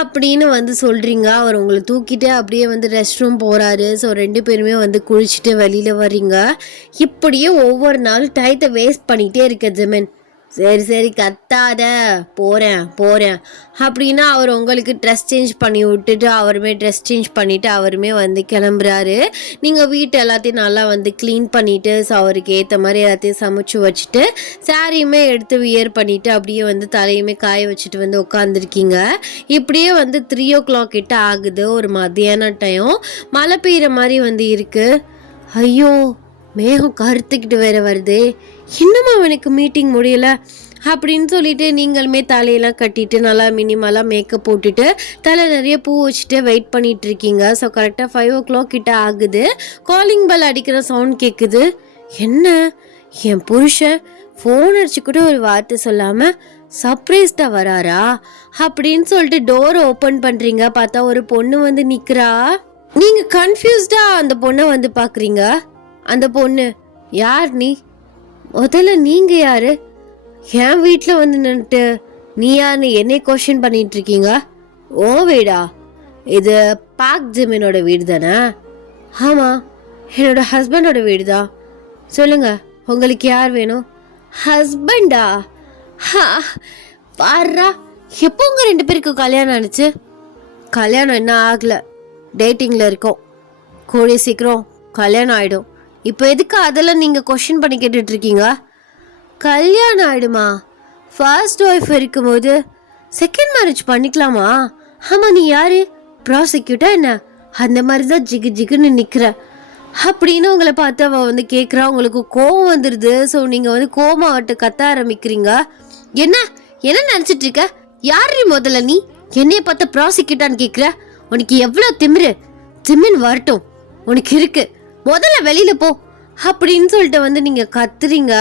அப்படின்னு சொல்கிறீங்க. அவர் உங்களை தூக்கிட்டு அப்படியே ரெஸ்ட் ரூம் போகிறாரு. ஸோ 2 பேருமே குளிச்சுட்டு வெளியில் வர்றீங்க. இப்படியே ஒவ்வொரு நாளும் டயத்தை வேஸ்ட் பண்ணிகிட்டே இருக்க ஜெமன். சரி கத்தாத, போகிறேன் அப்படின்னா அவர் உங்களுக்கு ட்ரெஸ் சேஞ்ச் பண்ணி விட்டுட்டு அவருமே ட்ரெஸ் சேஞ்ச் பண்ணிவிட்டு அவருமே கிளம்புறாரு. நீங்கள் வீட்டு எல்லாத்தையும் நல்லா க்ளீன் பண்ணிவிட்டு ஸோ அவருக்கு ஏற்ற மாதிரி எல்லாத்தையும் சமைச்சு வச்சுட்டு சாரியுமே எடுத்து வியர் பண்ணிவிட்டு அப்படியே தலையுமே காய வச்சுட்டு உட்காந்துருக்கீங்க. இப்படியே 3 o'clock கிட்ட ஆகுது. ஒரு மத்தியான டைம், மழை பெய்கிற மாதிரி இருக்குது. ஐயோ மேகம் கருத்துக்கிட்டு வேற வருது. இன்னும் அவனுக்கு மீட்டிங் முடியல அப்படின்னு சொல்லிட்டு நீங்களுமே தலையெல்லாம் கட்டிட்டு நல்லா மினிமலாக மேக்கப் போட்டுட்டு தலை நிறைய பூ வச்சுட்டு வெயிட் பண்ணிட்டு இருக்கீங்க. ஸோ கரெக்டாக 5 o'clock கிட்ட ஆகுது. காலிங் பெல் அடிக்கிற சவுண்ட் கேட்குது. என்ன என் புருஷன் ஃபோன் அடிச்சு கூட ஒரு வார்த்தை சொல்லாமல் சர்ப்ரைஸ்டாக வராரா அப்படின்னு சொல்லிட்டு டோரை ஓப்பன் பண்ணுறீங்க. பார்த்தா ஒரு பொண்ணு வந்து நிற்கிறா. நீங்கள் கன்ஃபியூஸ்டாக அந்த பொண்ணை வந்து பார்க்குறீங்க. அந்த பொண்ணு, யார் நீ? முதல்ல நீங்கள் யார்? என் வீட்டில் வந்து நின்றுட்டு நீ யாருன்னு என்னை கொஸ்டின் பண்ணிட்டு இருக்கீங்க? ஓ வீடா? இது பார்க் ஜிமினோட வீடு தானே? ஆமாம், என்னோட ஹஸ்பண்டோட வீடு தான். சொல்லுங்க, உங்களுக்கு யார் வேணும்? ஹஸ்பண்டா? பாரா, எப்போ உங்கள் 2 பேருக்கு கல்யாணம் ஆனிச்சு? கல்யாணம் இன்னும் ஆகலை, டேட்டிங்கில் இருக்கோம். கூடிய சீக்கிரம் கல்யாணம் ஆகிடும். இப்போ எதுக்கு அதெல்லாம் நீங்கள் கொஷின் பண்ணி கேட்டுட்ருக்கீங்க? கல்யாணம் ஆகிடுமா? ஃபர்ஸ்ட் ஒய்ஃப் இருக்கும்போது செகண்ட் மேரேஜ் பண்ணிக்கலாமா? ஆமாம், நீ யார்? ப்ராசிக்யூட்டா என்ன? அந்த மாதிரி தான் ஜிகு ஜிகுன்னு நிற்கிற அப்படின்னு உங்களை பார்த்து அவள் வந்து கேட்குறா. உங்களுக்கு கோவம் வந்துடுது. ஸோ நீங்கள் வந்து கோமாவட்ட கத்த ஆரம்பிக்கிறீங்க. என்ன என்ன நினச்சிட்டு இருக்க? யார் முதல்ல நீ என்னைய பார்த்த ப்ராசிக்யூட்டான்னு கேட்குற? உனக்கு எவ்வளோ திமிரு? ஜிமின் வரட்டும், உனக்கு இருக்கு. முதல்ல வெளியில் போ அப்படின்னு சொல்லிட்டு வந்து நீங்கள் கத்துறீங்க.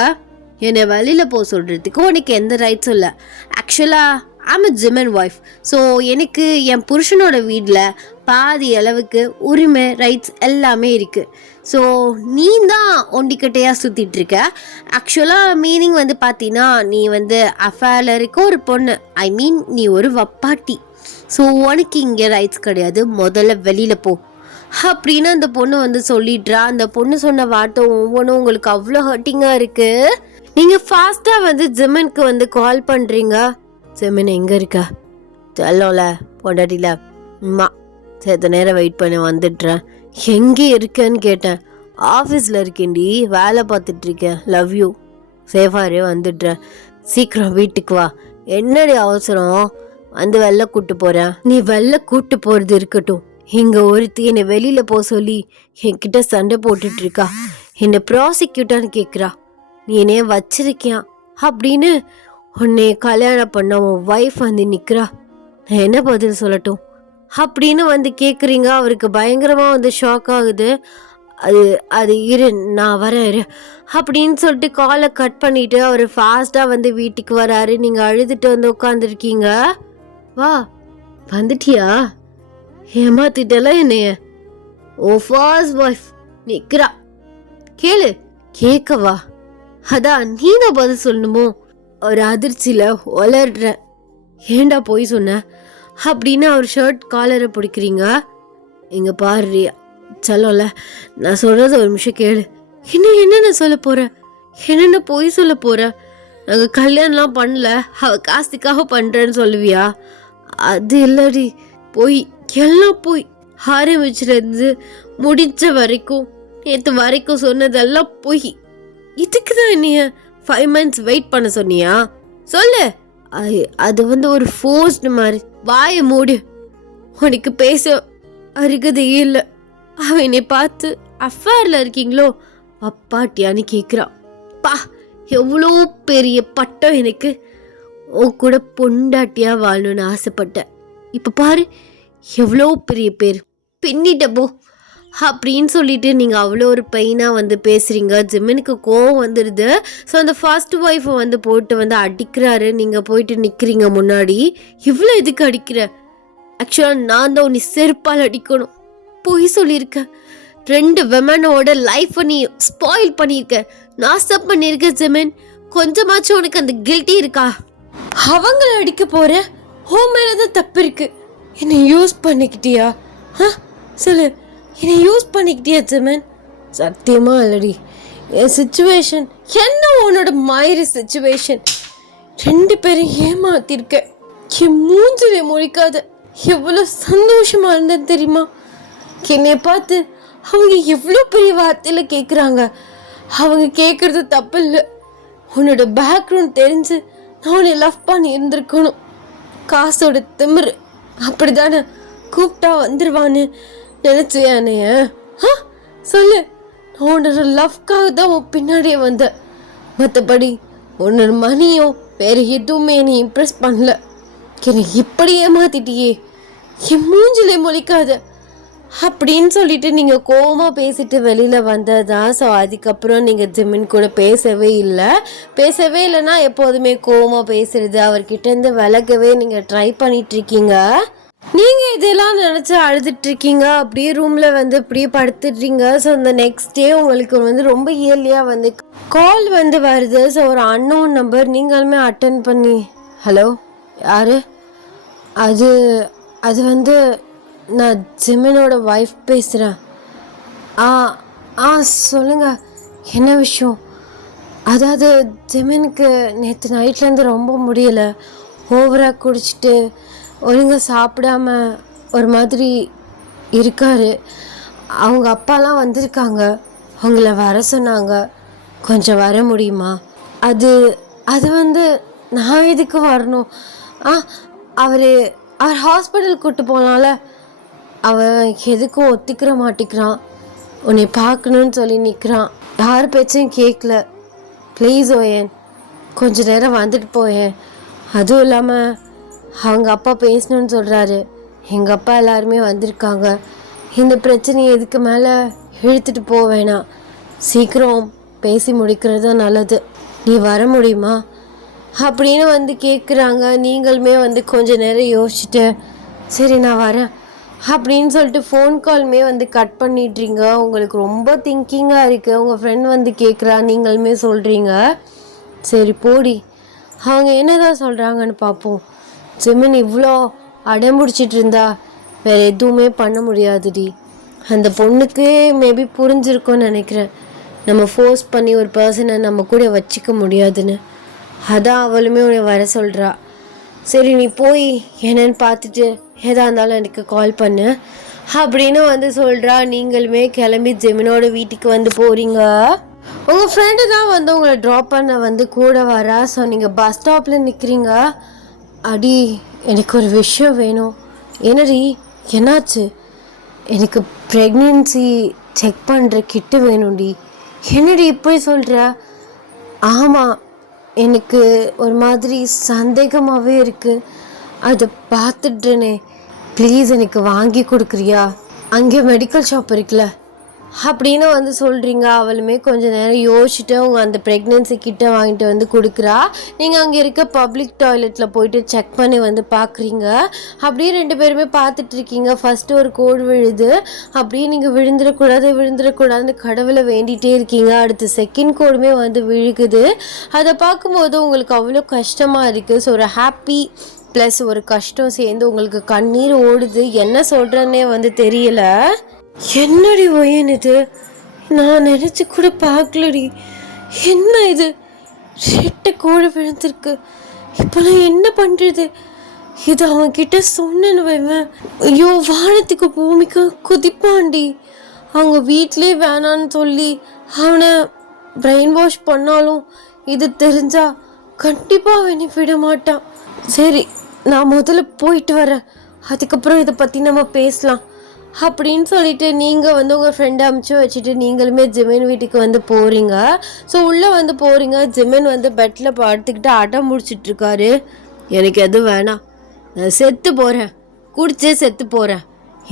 என்னை வெளியில் போக சொல்கிறதுக்கு உனக்கு எந்த ரைட்ஸும் இல்லை. ஆக்சுவலாக ஐம் அ ஜிமன் ஒய்ஃப். ஸோ எனக்கு என் புருஷனோட வீட்டில் பாதி அளவுக்கு உரிமை, ரைட்ஸ் எல்லாமே இருக்குது. ஸோ நீ தான் ஒண்டிக்கட்டையாக சுற்றிட்டுருக்க. ஆக்சுவலாக மீனிங் வந்து பார்த்தீங்கன்னா, நீ வந்து அஃபேரில் இருக்க ஒரு பொண்ணு. ஐ மீன், நீ ஒரு வப்பாட்டி. ஸோ உனக்கு இங்கே ரைட்ஸ் கிடையாது. முதல்ல வெளியில் போ அப்படின்னு அந்த பொண்ணு வந்து சொல்லிடுறா. அந்த பொண்ணு சொன்ன வார்த்தை ஒவ்வொன்றும் உங்களுக்கு அவ்வளோ ஹர்ட்டிங்காக இருக்குது. நீங்கள் ஃபாஸ்ட்டாக வந்து ஜிமனுக்கு வந்து கால் பண்ணுறீங்க. ஜிமின் எங்கே இருக்கா? சொல்லல பொண்டாட்டில. அம்மா சேர்த்த நேரம் வெயிட் பண்ணி வந்துடுறேன். எங்கே இருக்கேன்னு கேட்டேன். ஆஃபீஸில் இருக்கேன்டி, வேலை பார்த்துட்ருக்கேன். லவ் யூ, சேஃபாரு, வந்துடுறேன். சீக்கிரம் வீட்டுக்கு வா. என்னடி அவசரம்? வந்து வெளில கூப்பிட்டு போகிறேன். நீ வெளில கூப்பிட்டு போகிறது இருக்கட்டும், இங்கே ஒருத்தி என்னை வெளியில் போக சொல்லி என்கிட்ட சண்டை போட்டுட்ருக்கா. என்னை ப்ராசிக்யூட்டான்னு கேட்குறா. நீ என்னைய வச்சிருக்கியா அப்படின்னு உன்னை கல்யாணம் பண்ண உன் ஒய்ஃப் வந்து நிற்கிறா. நான் என்ன பதில் சொல்லட்டும் அப்படின்னு வந்து கேட்குறீங்க. அவருக்கு பயங்கரமாக வந்து ஷாக் ஆகுது. அது இரு, நான் வரேன் இரு அப்படின்னு சொல்லிட்டு காலை கட் பண்ணிவிட்டு அவர் ஃபாஸ்ட்டாக வந்து வீட்டுக்கு வராரு. நீங்கள் அழுதுட்டு வந்து உட்காந்துருக்கீங்க. வா, வந்துட்டியா? ஏமாத்திட்டல என்னைய. ஓ ஃபர்ஸ்ட் ஒய்ஃப் நிற்கிறா. கேளு. கேட்கவா? அதான் நீ தான் பதில் சொல்லணுமோ? ஒரு அதிர்ச்சியில் ஒலர்ற. ஏண்டா போய் சொன்ன அப்படின்னு அவர் ஷர்ட் காலரை பிடிக்கிறீங்க. இங்கே பாரு சொல்லல, நான் சொல்கிறத ஒரு நிமிஷம் கேளு. இன்னும் என்னென்ன சொல்ல போகிற? என்னென்ன போய் சொல்ல போகிற? நாங்கள் கல்யாணம்லாம் பண்ணல, அவள் காஸ்திக்காக பண்ணுறேன்னு சொல்லுவியா? அது இல்லடி, போய் எல்லாம் போய் ஆரம்பிச்சிருந்து முடிஞ்ச வரைக்கும் நேற்று வரைக்கும் சொன்னதெல்லாம் போய். இதுக்கு தான் என்னைய 5 months வெயிட் பண்ண சொன்னியா? சொல்லு. அது வந்து ஒரு ஃபோர்ஸ்டு மாதிரி. வாயை மூடு, உனக்கு பேச அருகதையே இல்லை. அவன் என்னை பார்த்து அஃபேரில் இருக்கீங்களோ அப்பாட்டியான்னு கேட்குறான். பா, எவ்வளோ பெரிய பட்டம் எனக்கு. உன் கூட பொண்டாட்டியாக வாழணும்னு ஆசைப்பட்டேன். இப்போ பாரு எவ்வளோ பெரிய பேர் பின்னிட்ட போ அப்படின்னு சொல்லிட்டு நீங்கள் அவ்வளோ ஒரு பெயினாக வந்து பேசுகிறீங்க. ஜிமினுக்கு கோவம் வந்துடுது. ஸோ அந்த ஃபர்ஸ்ட் ஒய்ஃபை வந்து போட்டு வந்து அடிக்கிறாரு. நீங்கள் போயிட்டு நிற்கிறீங்க முன்னாடி. இவ்வளோ எதுக்கு அடிக்கிற? ஆக்சுவலாக நான் தான் உன்னை செருப்பால் அடிக்கணும். போய் சொல்லியிருக்கேன். 2 விமனோட லைஃப்பை நீ ஸ்பாயில் பண்ணியிருக்க, நாசம் பண்ணியிருக்க. ஜிமின், கொஞ்சமாச்சும் உனக்கு அந்த கில்ட்டி இருக்கா? அவங்கள அடிக்க போகிற, ஹோம் மேலே தான் தப்பு இருக்கு. என்னை யூஸ் பண்ணிக்கிட்டியா? சொல்லு, என்னை யூஸ் பண்ணிக்கிட்டியா ஜிமின்? சத்தியமா இல்லடி. என் சிச்சுவேஷன் என்ன உன்னோட மாயிரி சிச்சுவேஷன். 2 பேரும் ஏமாத்திருக்க. என் மூஞ்சிலே முழிக்காத எவ்வளோ சந்தோஷமா இருந்தேன் தெரியுமா? என்னை பார்த்து அவங்க எவ்வளோ பெரிய வார்த்தையில் கேட்குறாங்க. அவங்க கேட்குறது தப்பு இல்லை. உன்னோட பேக்ரவுண்ட் தெரிஞ்சு நான் உன்னை லவ் பண்ணி இருந்திருக்கணும். காசோட திமிரு அப்படிதானே, கூப்பிட்டா வந்துடுவான்னு நினச்சியா என்னைய? சொல்லு. நான் உன்னோட லவ்க்காக தான் உன் பின்னாடியே வந்தேன். மற்றபடி உன்னோட மணியோ வேறு எதுவுமே நீ இம்ப்ரெஸ் பண்ணல. என்னை இப்படி ஏமாத்திட்டியே. என் மூஞ்சிலே மொழிக்காத. அப்படின்னு சொல்லிட்டு நீங்கள் கோவமாக பேசிட்டு வெளியில் வந்ததா. ஸோ அதுக்கப்புறம் நீங்கள் ஜிமின் கூட பேசவே இல்லைன்னா எப்போதுமே கோவமாக பேசுறது, அவர்கிட்டேருந்து விலகவே நீங்கள் ட்ரை பண்ணிகிட்ருக்கீங்க. நீங்கள் இதெல்லாம் நினச்சி அழுதுட்ருக்கீங்க, அப்படியே ரூமில் வந்து இப்படியே படுத்துட்றீங்க. ஸோ இந்த நெக்ஸ்ட் டே உங்களுக்கு வந்து ரொம்ப இயர்லியாக வந்து கால் வந்து வருது. ஸோ ஒரு அன்னோன் நம்பர். நீங்களுமே அட்டன் பண்ணி, ஹலோ யார்? அது அது வந்து நான் ஜிமினோட ஒய்ஃப் பேசுகிறேன். ஆ ஆ சொல்லுங்கள், என்ன விஷயம்? அதாவது ஜிமினுக்கு நேற்று நைட்லேருந்து ரொம்ப முடியலை. ஓவராக குடிச்சிட்டு ஒழுங்காக சாப்பிடாம ஒரு மாதிரி இருக்கார். அவங்க அப்பாலாம் வந்திருக்காங்க, அவங்கள வர சொன்னாங்க. கொஞ்சம் வர முடியுமா? அது அது வந்து நான் எதுக்கு வரணும்? அவர் ஹாஸ்பிட்டல் கூப்பிட்டு போகலாம்ல. அவன் எதுக்கும் ஒத்துக்கிற மாட்டேங்கிறான். உன்னை பார்க்கணுன்னு சொல்லி நிற்கிறான். யார் பேச்சும் கேட்கல. ப்ளீஸ் ஓயன், கொஞ்ச நேரம் வந்துட்டு போயேன். அதுவும் இல்லாமல் அவங்க அப்பா பேசணுன்னு சொல்கிறாரு. எங்கள் அப்பா எல்லாருமே வந்திருக்காங்க. இந்த பிரச்சனையை எதுக்கு மேலே இழுத்துட்டு போக வேணாம். சீக்கிரம் பேசி முடிக்கிறது தான் நல்லது. நீ வர முடியுமா அப்படின்னு வந்து கேட்குறாங்க. நீங்களுமே வந்து கொஞ்ச நேரம் யோசிச்சுட்டு சரி நான் வரேன் அப்படின்னு சொல்லிட்டு ஃபோன் கால்மே வந்து கட் பண்ணிடுறீங்க. உங்களுக்கு ரொம்ப திங்கிங்காக இருக்குது. உங்கள் ஃப்ரெண்ட் வந்து கேட்குறா, நீங்களுமே சொல்கிறீங்க சரி போடி, அவங்க என்னதான் சொல்கிறாங்கன்னு பார்ப்போம். ஜிமின் இவ்வளோ அடம்பிடிச்சிட்டு இருந்தா வேறு எதுவுமே பண்ண முடியாதுடி. அந்த பொண்ணுக்கு மேபி புரிஞ்சிருக்கும்னு நினைக்கிறேன், நம்ம ஃபோர்ஸ் பண்ணி ஒரு பர்சனை நம்ம கூட வச்சுக்க முடியாதுன்னு. அதான் அவளுமே உன்னை வர சொல்கிறா. சரி நீ போய் என்னன்னு பார்த்துட்டு எதாக இருந்தாலும் எனக்கு கால் பண்ணு அப்படின்னு வந்து சொல்கிறா. நீங்களுமே கிளம்பி ஜெமினோட வீட்டுக்கு வந்து போகிறீங்க. உங்கள் ஃப்ரெண்டு தான் வந்து உங்களை ட்ராப் பண்ண வந்து கூட வரா. ஸோ நீங்கள் பஸ் ஸ்டாப்பில் நிற்கிறீங்க. அடி எனக்கு ஒரு விஷயம் வேணும். என்னடி என்னாச்சு? எனக்கு ப்ரெக்னென்சி செக் பண்ணுற கிட்டு வேணும்டி. என்னடி இப்படி சொல்கிற? ஆமாம், எனக்கு ஒரு மாதிரி சந்தேகமாகவே இருக்குது. அதை பார்த்துட்றேனே, ப்ளீஸ் எனக்கு வாங்கி கொடுக்குறியா? அங்கே மெடிக்கல் ஷாப் இருக்குல்ல அப்படின்னு வந்து சொல்கிறீங்க. அவளுமே கொஞ்சம் நேரம் யோசிச்சுட்டு அவங்க அந்த ப்ரெக்னென்சி கிட்ட வாங்கிட்டு வந்து கொடுக்குறா. நீங்கள் அங்கே இருக்க பப்ளிக் டாய்லெட்டில் போயிட்டு செக் பண்ணி வந்து பார்க்குறீங்க. அப்படியே ரெண்டு பேருமே பார்த்துட்ருக்கீங்க. ஃபஸ்ட்டு ஒரு கோடு விழுது, அப்படியே நீங்கள் விழுந்துடக்கூடாதுன்னு கடவுளை வேண்டிகிட்டே இருக்கீங்க. அடுத்து செகண்ட் கோடுமே வந்து விழுகுது. அதை பார்க்கும்போது உங்களுக்கு அவ்வளோ கஷ்டமாக இருக்குது. ஸோ ஒரு ஹாப்பி ப்ளஸ் ஒரு கஷ்டம் சேர்ந்து உங்களுக்கு கண்ணீர் ஓடுது. என்ன சொல்கிறேன்னே வந்து தெரியல. என்னடி ஒயன் இது? நான் நினச்சி கூட பார்க்கலடி. என்ன இது? ரெட்டை கோழி விழுந்திருக்கு. இப்போலாம் என்ன பண்ணுறது? இது அவன்கிட்ட சொன்னேன்னு வைவேன், ஐயோ வானத்துக்கு பூமிக்கு குதிப்பாண்டி. அவங்க வீட்டிலே வேணான்னு சொல்லி அவனை பிரெயின் வாஷ் பண்ணாலும் இது தெரிஞ்சா கண்டிப்பாக அவனை விட மாட்டான். சரி நான் முதல்ல போயிட்டு வரேன், அதுக்கப்புறம் இதை பற்றி நம்ம பேசலாம் அப்படின்னு சொல்லிட்டு நீங்கள் வந்து உங்கள் ஃப்ரெண்டை அமுச்சு வச்சுட்டு நீங்களுமே ஜிமின் வீட்டுக்கு வந்து போகிறீங்க. ஸோ உள்ளே வந்து போகிறீங்க. ஜிமின் வந்து பெட்டில் படுத்துக்கிட்டு அடம் முடிச்சிட்ருக்காரு. எனக்கு எதுவும் வேணாம், நான் செத்து போகிறேன், குடிச்சே செத்து போகிறேன்,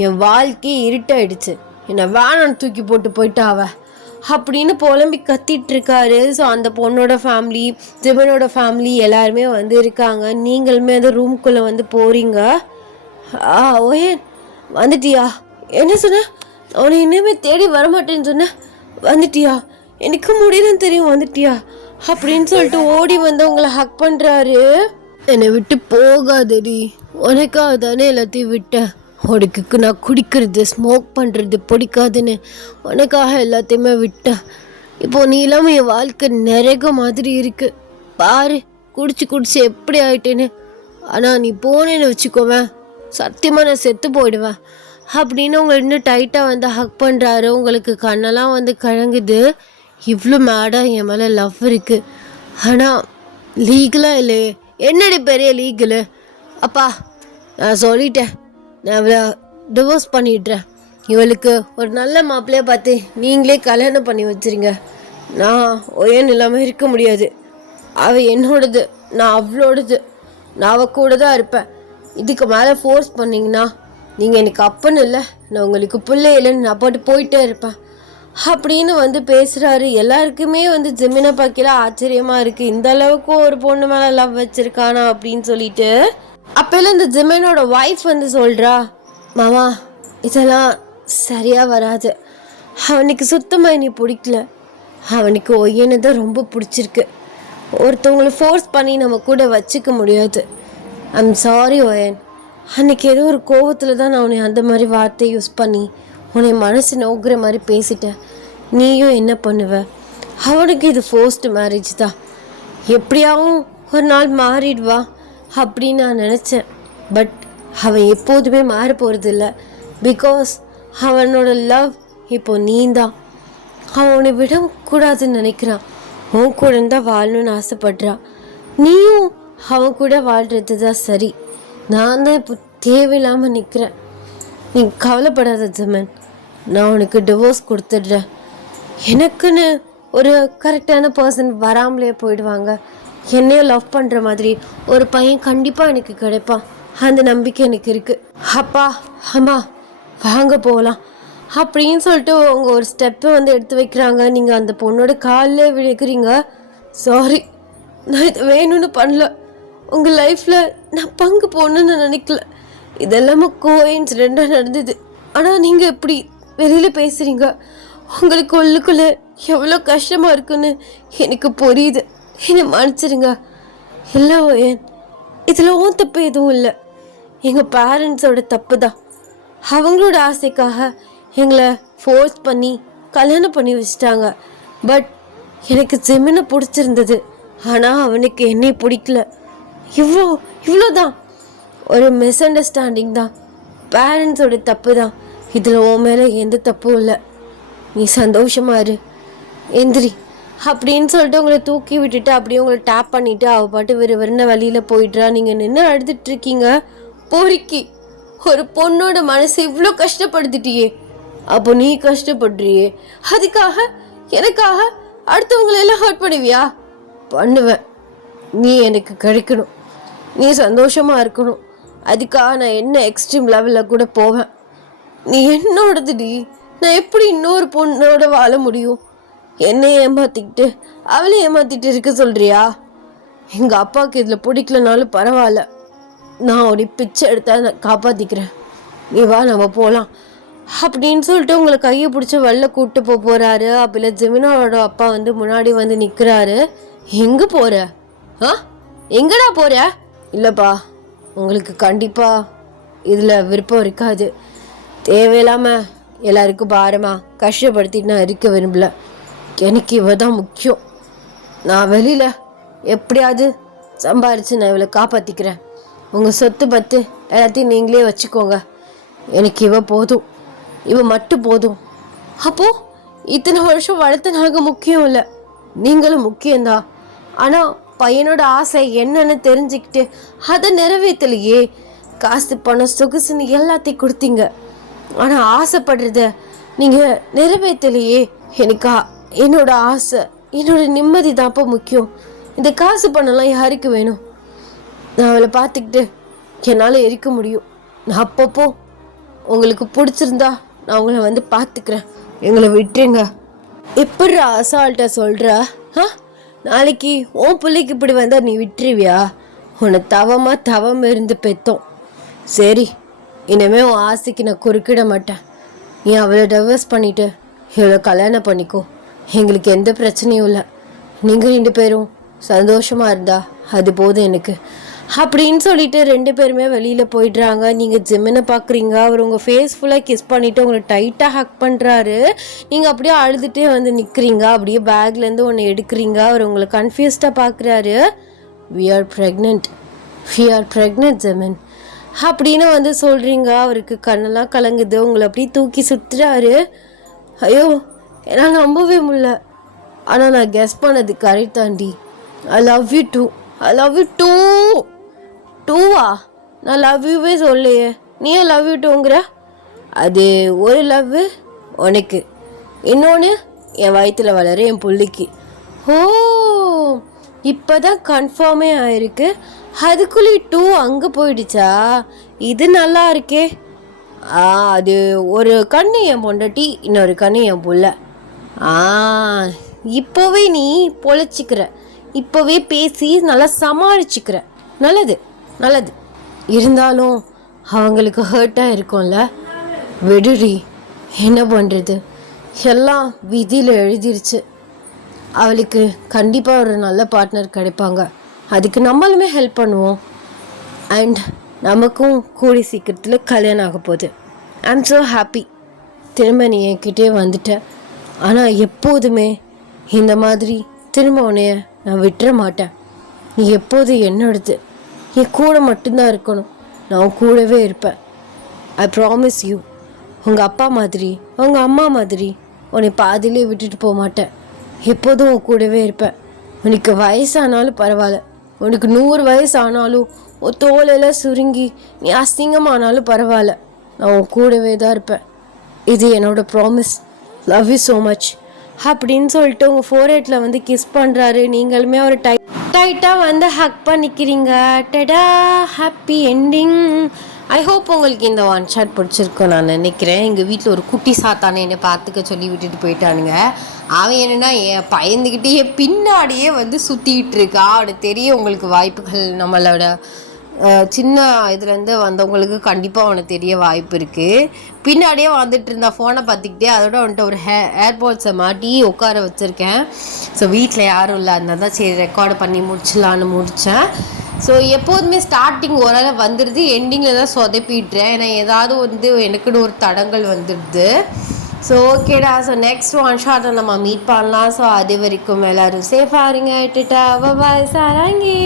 என் வாழ்க்கையே இருட்டாயிடுச்சு, என்னை வேணான்னு தூக்கி போட்டு போயிட்டா அவ அப்படின்னு புலம்பி கத்திட்ருக்காரு. ஸோ அந்த பொண்ணோட ஃபேமிலி, ஜிமினோட ஃபேமிலி எல்லாருமே வந்து இருக்காங்க. நீங்களுமே அந்த ரூம்குள்ளே வந்து போகிறீங்க. ஓயன் வந்துட்டியா? என்ன சொன்ன? அவனை இனிமே தேடி வரமாட்டேன்னு சொன்னேன், வந்துட்டியா? எனக்கு முடியலன்னு தெரியும், வந்துட்டியா அப்படின்னு சொல்லிட்டு ஓடி வந்து உங்களை ஹக் பண்ணுறாரு. என்னை விட்டு போகாதடி, உனக்காக தானே எல்லாத்தையும் விட்டேன். உனக்கு நான் குடிக்கிறது ஸ்மோக் பண்ணுறது பிடிக்காதுன்னு உனக்காக எல்லாத்தையுமே விட்டேன். இப்போ நீ இல்லாமல் என் வாழ்க்கை நரக மாதிரி இருக்குது. பாரு குடிச்சு எப்படி ஆயிட்டேன்னு. ஆனால் நீ போனேன்னு வச்சுக்கோவேன், சத்தியமாக நான் செத்து போயிடுவேன் அப்படின்னு உங்களை இன்னும் டைட்டாக வந்து ஹக் பண்ணுறாரு. உங்களுக்கு கண்ணெல்லாம் வந்து கழங்குது. இவ்வளோ மேடாக என் மேலே லவ் இருக்குது, ஆனால் லீகலாக இல்லையே. என்னடி பெரிய லீகலு? அப்பா நான் சொல்லிட்டேன், நான் இவளை டிவோர்ஸ் பண்ணிடுறேன். இவளுக்கு ஒரு நல்ல மாப்பிள்ளையை பார்த்து நீங்களே கல்யாணம் பண்ணி வச்சுருங்க. நான் ஒயன் இல்லாமல் இருக்க முடியாது. அவள் என்னோடது, நான் அவளோடது, நான் அவள் கூட தான் இருப்பேன். இதுக்கு மேலே ஃபோர்ஸ் பண்ணிங்கன்னா நீங்கள் எனக்கு அப்பன்னு இல்லை, நான் உங்களுக்கு பிள்ளை இல்லைன்னு நான் பாட்டு போயிட்டே இருப்பேன் அப்படின்னு வந்து பேசுகிறாரு. எல்லாருக்குமே வந்து ஜெமினை பார்க்கல ஆச்சரியமாக இருக்குது, இந்த அளவுக்கு ஒரு பொண்ணு மேலே லவ் வச்சுருக்கானா அப்படின்னு சொல்லிட்டு. அப்போல்லாம் இந்த ஜெமினோட ஒய்ஃப் வந்து சொல்கிறா, மாமா இதெல்லாம் சரியாக வராது, அவனுக்கு சுத்தமாக நீ பிடிக்கல, அவனுக்கு ஒய்யனை தான் ரொம்ப பிடிச்சிருக்கு, ஒருத்தவங்களை ஃபோர்ஸ் பண்ணி நம்ம கூட வச்சுக்க முடியாது. ஐம் சாரி ஒயன், அன்றைக்கி ஏதோ ஒரு கோவத்தில் தான் நான் உன்னை அந்த மாதிரி வார்த்தையை யூஸ் பண்ணி உன்னை மனசு நோக்குற மாதிரி பேசிட்டேன். நீயும் என்ன பண்ணுவ, அவனுக்கு இது ஃபோர்ஸ்டு மேரேஜ் தான், எப்படியாவும் ஒரு நாள் மாறிடுவா அப்படின்னு நான் நினச்சேன். பட் அவன் எப்போதுமே மாற போகிறதில்ல, பிகாஸ் அவனோட லவ் இப்போ நீ தான். அவனை விடக்கூடாதுன்னு நினைக்கிறான், உன் கூட தான் வாழணும்னு ஆசைப்படுறான். நீயும் அவன் கூட வாழ்கிறது தான் சரி, நான் தான் இப்போ தேவையில்லாமல் நிற்கிறேன். நீ கவலைப்படாத ஜெமன், நான் உனக்கு டிவோர்ஸ் கொடுத்துடுறேன். எனக்குன்னு ஒரு கரெக்டான பர்சன் வராமலே போயிடுவாங்க, என்னையும் லவ் பண்ணுற மாதிரி ஒரு பையன் கண்டிப்பாக எனக்கு கிடைப்பான், அந்த நம்பிக்கை எனக்கு இருக்குது. அப்பா அம்மா வாங்க போகலாம் அப்படின்னு சொல்லிட்டு அவங்க ஒரு ஸ்டெப்பை வந்து எடுத்து வைக்கிறாங்க. நீங்கள் அந்த பொண்ணோட காலில் விழுக்கிறீங்க. சாரி, நான் இதை வேணும்னு பண்ணல, உங்கள் லைஃப்பில் நான் பங்கு போகணுன்னு நினைக்கல, இதெல்லாமே கோஇன்சிடெண்ட்டாக நடந்தது. ஆனால் நீங்கள் எப்படி வெளியில் பேசுகிறீங்க, உங்களுக்கு உள்ளுக்குள்ளே எவ்வளோ கஷ்டமாக இருக்குன்னு எனக்கு புரியுது, என்னை மன்னிச்சிருங்க. இல்லை ஏன் இதில் ஓன் தப்பு எதுவும் இல்லை, எங்கள் பேரண்ட்ஸோட தப்பு தான். அவங்களோட ஆசைக்காக எங்களை ஃபோர்ஸ் பண்ணி கல்யாணம் பண்ணி வச்சிட்டாங்க. பட் எனக்கு ஜெமினை பிடிச்சிருந்தது, ஆனால் அவனுக்கு என்னை பிடிக்கல. இவ்வளோதான், ஒரு மிஸ் அண்டர்ஸ்டாண்டிங் தான், பேரண்ட்ஸோட தப்பு தான், இதில் உன் மேலே எந்த தப்பும் இல்லை. நீ சந்தோஷமா இரு, எந்திரி அப்படின்னு சொல்லிட்டு உங்களை தூக்கி விட்டுட்டு அப்படியே உங்களை டேப் பண்ணிவிட்டு அவள் பாட்டு விறுவிறுன்னு வழியில் போயிடுறா. நீங்கள் நின்று அழுதுட்ருக்கீங்க. பொறுக்கி ஒரு பொண்ணோட மனசை இவ்வளோ கஷ்டப்படுத்திட்டியே, அப்போ நீ கஷ்டப்படுறியே, அதுக்காக எனக்காக அடுத்தவங்களெல்லாம் ஹர்ட் பண்ணுவியா? பண்ணுவேன். நீ எனக்கு கிடைக்கணும், நீ சந்தோஷமாக இருக்கணும், அதுக்காக நான் என்ன எக்ஸ்ட்ரீம் லெவலில் கூட போவேன். நீ என்னோடதுடி, நான் எப்படி இன்னொரு பொண்ணோட வாழ முடியும்? என்னை ஏமாற்றிக்கிட்டு அவளை ஏமாற்றிட்டு இருக்க சொல்கிறியா? எங்கள் அப்பாவுக்கு இதில் பிடிக்கலனாலும் பரவாயில்ல, நான் ஒரு பிச்சை எடுத்தா நான் காப்பாற்றிக்கிறேன், நீ வா நம்ம போகலாம் அப்படின்னு சொல்லிட்டு உங்களை கையை பிடிச்சி வெளில கூப்பிட்டு போகிறாரு. அப்போல ஜெமினாவோட அப்பா வந்து முன்னாடி வந்து நிற்கிறாரு. எங்கே போகிற? எங்கடா போகிற? இல்லைப்பா, உங்களுக்கு கண்டிப்பாக இதில் விருப்பம் இருக்காது, தேவையில்லாமல் எல்லாருக்கும் பாரமாக கஷ்டப்படுத்திட்டு நான் இருக்க விரும்பல, எனக்கு இவ தான் முக்கியம், நான் வெளியில் எப்படியாவது சம்பாரித்து நான் இவளை காப்பாற்றிக்கிறேன், உங்கள் சொத்து பத்து எல்லாத்தையும் நீங்களே வச்சுக்கோங்க, எனக்கு இவ போதும், இவ மட்டும் போதும். அப்போது இத்தனை வருஷம் வளர்த்த நாங்கள் முக்கியம் இல்லை, நீங்களும் முக்கியம்தான். ஆனால் பையனோட ஆசை என்னன்னு தெரிஞ்சுக்கிட்டு அதை நிறைவேற்றலையே. காசு பணம் சொகுசுன்னு எல்லாத்தையும் கொடுத்தீங்க, ஆனால் ஆசைப்படுறத நீங்கள் நிறைவேற்றலையே. எனக்கு என்னோட ஆசை, என்னோட நிம்மதி தான்ப்போ முக்கியம், இந்த காசு பணம்லாம் யாருக்கு வேணும்? நான் அவளை பார்த்துக்கிட்டு என்னால் இருக்க முடியும். நான் அப்பப்போ உங்களுக்கு பிடிச்சிருந்தா நான் உங்களை வந்து பார்த்துக்கிறேன், எங்களை விட்டுருங்க. எப்படி அசால்ட்டை சொல்கிற? நாளைக்கு உன் பிள்ளைக்கு இப்படி வந்தால் நீ விட்டுருவியா? உன்னை தவம் இருந்து பெற்றோம். சரி, இனிமேல் உன் ஆசைக்கு நான் குறுக்கிட மாட்டேன். நீ அவளை டைவர்ஸ் பண்ணிவிட்டு இவ்வளோ கல்யாணம் பண்ணிக்கோ, எங்களுக்கு எந்த பிரச்சனையும் இல்லை, நீங்கள் 2 பேரும் சந்தோஷமாக இருந்தா அது போதும் எனக்கு அப்படின்னு சொல்லிட்டு 2 பேருமே வெளியில் போயிடுறாங்க. நீங்கள் ஜெமினை பார்க்குறீங்க, அவர் உங்கள் ஃபேஸ் ஃபுல்லாக கிஸ் பண்ணிவிட்டு உங்களை டைட்டாக ஹக் பண்ணுறாரு. நீங்கள் அப்படியே அழுதுகிட்டே வந்து நிற்கிறீங்க, அப்படியே பேக்லேருந்து ஒன்று எடுக்கிறீங்க. அவர் உங்களை கன்ஃபியூஸ்டாக பார்க்குறாரு. வி ஆர் ப்ரெக்னென்ட் ஜெமின் அப்படின்னு வந்து சொல்கிறீங்க. அவருக்கு கண்ணெல்லாம் கலங்குது, உங்களை அப்படியே தூக்கி சுற்றுறாரு. ஐயோ, என்னால் நம்பவே முடியல, ஆனால் நான் கெஸ் பண்ணது கரெக்ட் தாண்டி. I love you too. டூவா? நான் லவ் யூவே சொல்லையே, நீ லவ் யூ டூங்கிற? அது ஒரு லவ் உனக்கு, இன்னொன்று என் வயிற்றில் வளர என் பிள்ளைக்கு. ஓ, இப்போ தான் கன்ஃபார்மே ஆயிருக்கு, அதுக்குள்ளே 2 அங்கே போயிடுச்சா? இது நல்லா இருக்கே. அது ஒரு கண்ணு என் பொண்டாட்டி, இன்னொரு கண்ணு என் புள்ள. ஆ இப்போவே நீ பொழைச்சிக்கிற, இப்போவே பேசி நல்லா சமாளிச்சுக்கிற. நல்லது நல்லது. இருந்தாலும் அவங்களுக்கு ஹர்ட்டாக இருக்கும்ல. விடுடி, என்ன பண்ணுறது, எல்லாம் விதியில் எழுதிருச்சு. அவளுக்கு கண்டிப்பாக ஒரு நல்ல பார்ட்னர் கிடைப்பாங்க. அதுக்கு நம்மளுமே ஹெல்ப் பண்ணுவோம். அண்ட் நமக்கும் கூடி சீக்கிரத்தில் கல்யாணம் ஆக போகுது. I'm so happy. திரும்ப நீ என்கிட்டே வந்துட்ட. ஆனால் எப்போதுமே இந்த மாதிரி திரும்ப உன்னைய நான் விட்டுற மாட்டேன். நீ எப்போதும் என்னோடது. என் கூட மட்டும்தான் இருக்கணும். நான் கூடவே இருப்பேன். I promise you. உங்கள் அப்பா மாதிரி, உங்கள் அம்மா மாதிரி உன்னை பாதியிலே விட்டுட்டு போக மாட்டேன். எப்போதும் உன் கூடவே இருப்பேன். உனக்கு வயசானாலும் பரவாயில்ல, உனக்கு 100 வயசு ஆனாலும், உன் தோலெல்லாம் சுருங்கி நீ அசிங்கமானாலும் பரவாயில்ல, நான் உன் கூடவே தான் இருப்பேன். இது என்னோட promise. Love you so much அப்படின்னு சொல்லிட்டு உங்கள் ஃபோர்ஹெட்டில் வந்து கிஸ் பண்ணுறாரு. நீங்களுமே ஒரு டைட்டாக வந்து ஹக் பண்ணிக்கிறீங்க. டடா, ஹாப்பி என்டிங். ஐ ஹோப் உங்களுக்கு இந்த ஒன் ஷாட் பிடிச்சிருக்கோம் நான் நினைக்கிறேன். எங்கள் வீட்டில் ஒரு குட்டி சாத்தானே என்னை பார்த்துக்க சொல்லி விட்டுட்டு போயிட்டானுங்க. அவன் என்னென்னா பயந்துக்கிட்டே பின்னாடியே வந்து சுற்றிக்கிட்டு இருக்கா. அவனுக்கு தெரிய உங்களுக்கு வாய்ப்புகள் நம்மளோட சின்ன இதுலேருந்து வந்தவங்களுக்கு கண்டிப்பாக அவனுக்கு தெரிய வாய்ப்பு இருக்குது. பின்னாடியே வந்துட்டு இருந்தா ஃபோனை பார்த்துக்கிட்டே. அதோட வந்துட்டு ஒரு ஏர்போர்ட்ஸை மாட்டி உட்கார வச்சுருக்கேன். ஸோ வீட்டில் யாரும் இல்லை, அதனால தான் சரி ரெக்கார்டு பண்ணி முடிச்சிடலான்னு முடித்தேன். ஸோ எப்போதுமே ஸ்டார்டிங் ஓரளவு வந்துடுது, எண்டிங்கில் தான் சொதப்பிட்டுறேன். ஏன்னா ஏதாவது வந்து எனக்குன்னு ஒரு தடங்கள் வந்துடுது. ஸோ ஓகேடா. ஸோ நெக்ஸ்ட் ஒன் ஷாட்டை நம்ம மீட் பண்ணலாம். ஸோ அது வரைக்கும் எல்லோரும் சேஃபாக இருங்க. பாய் சாராங்கி.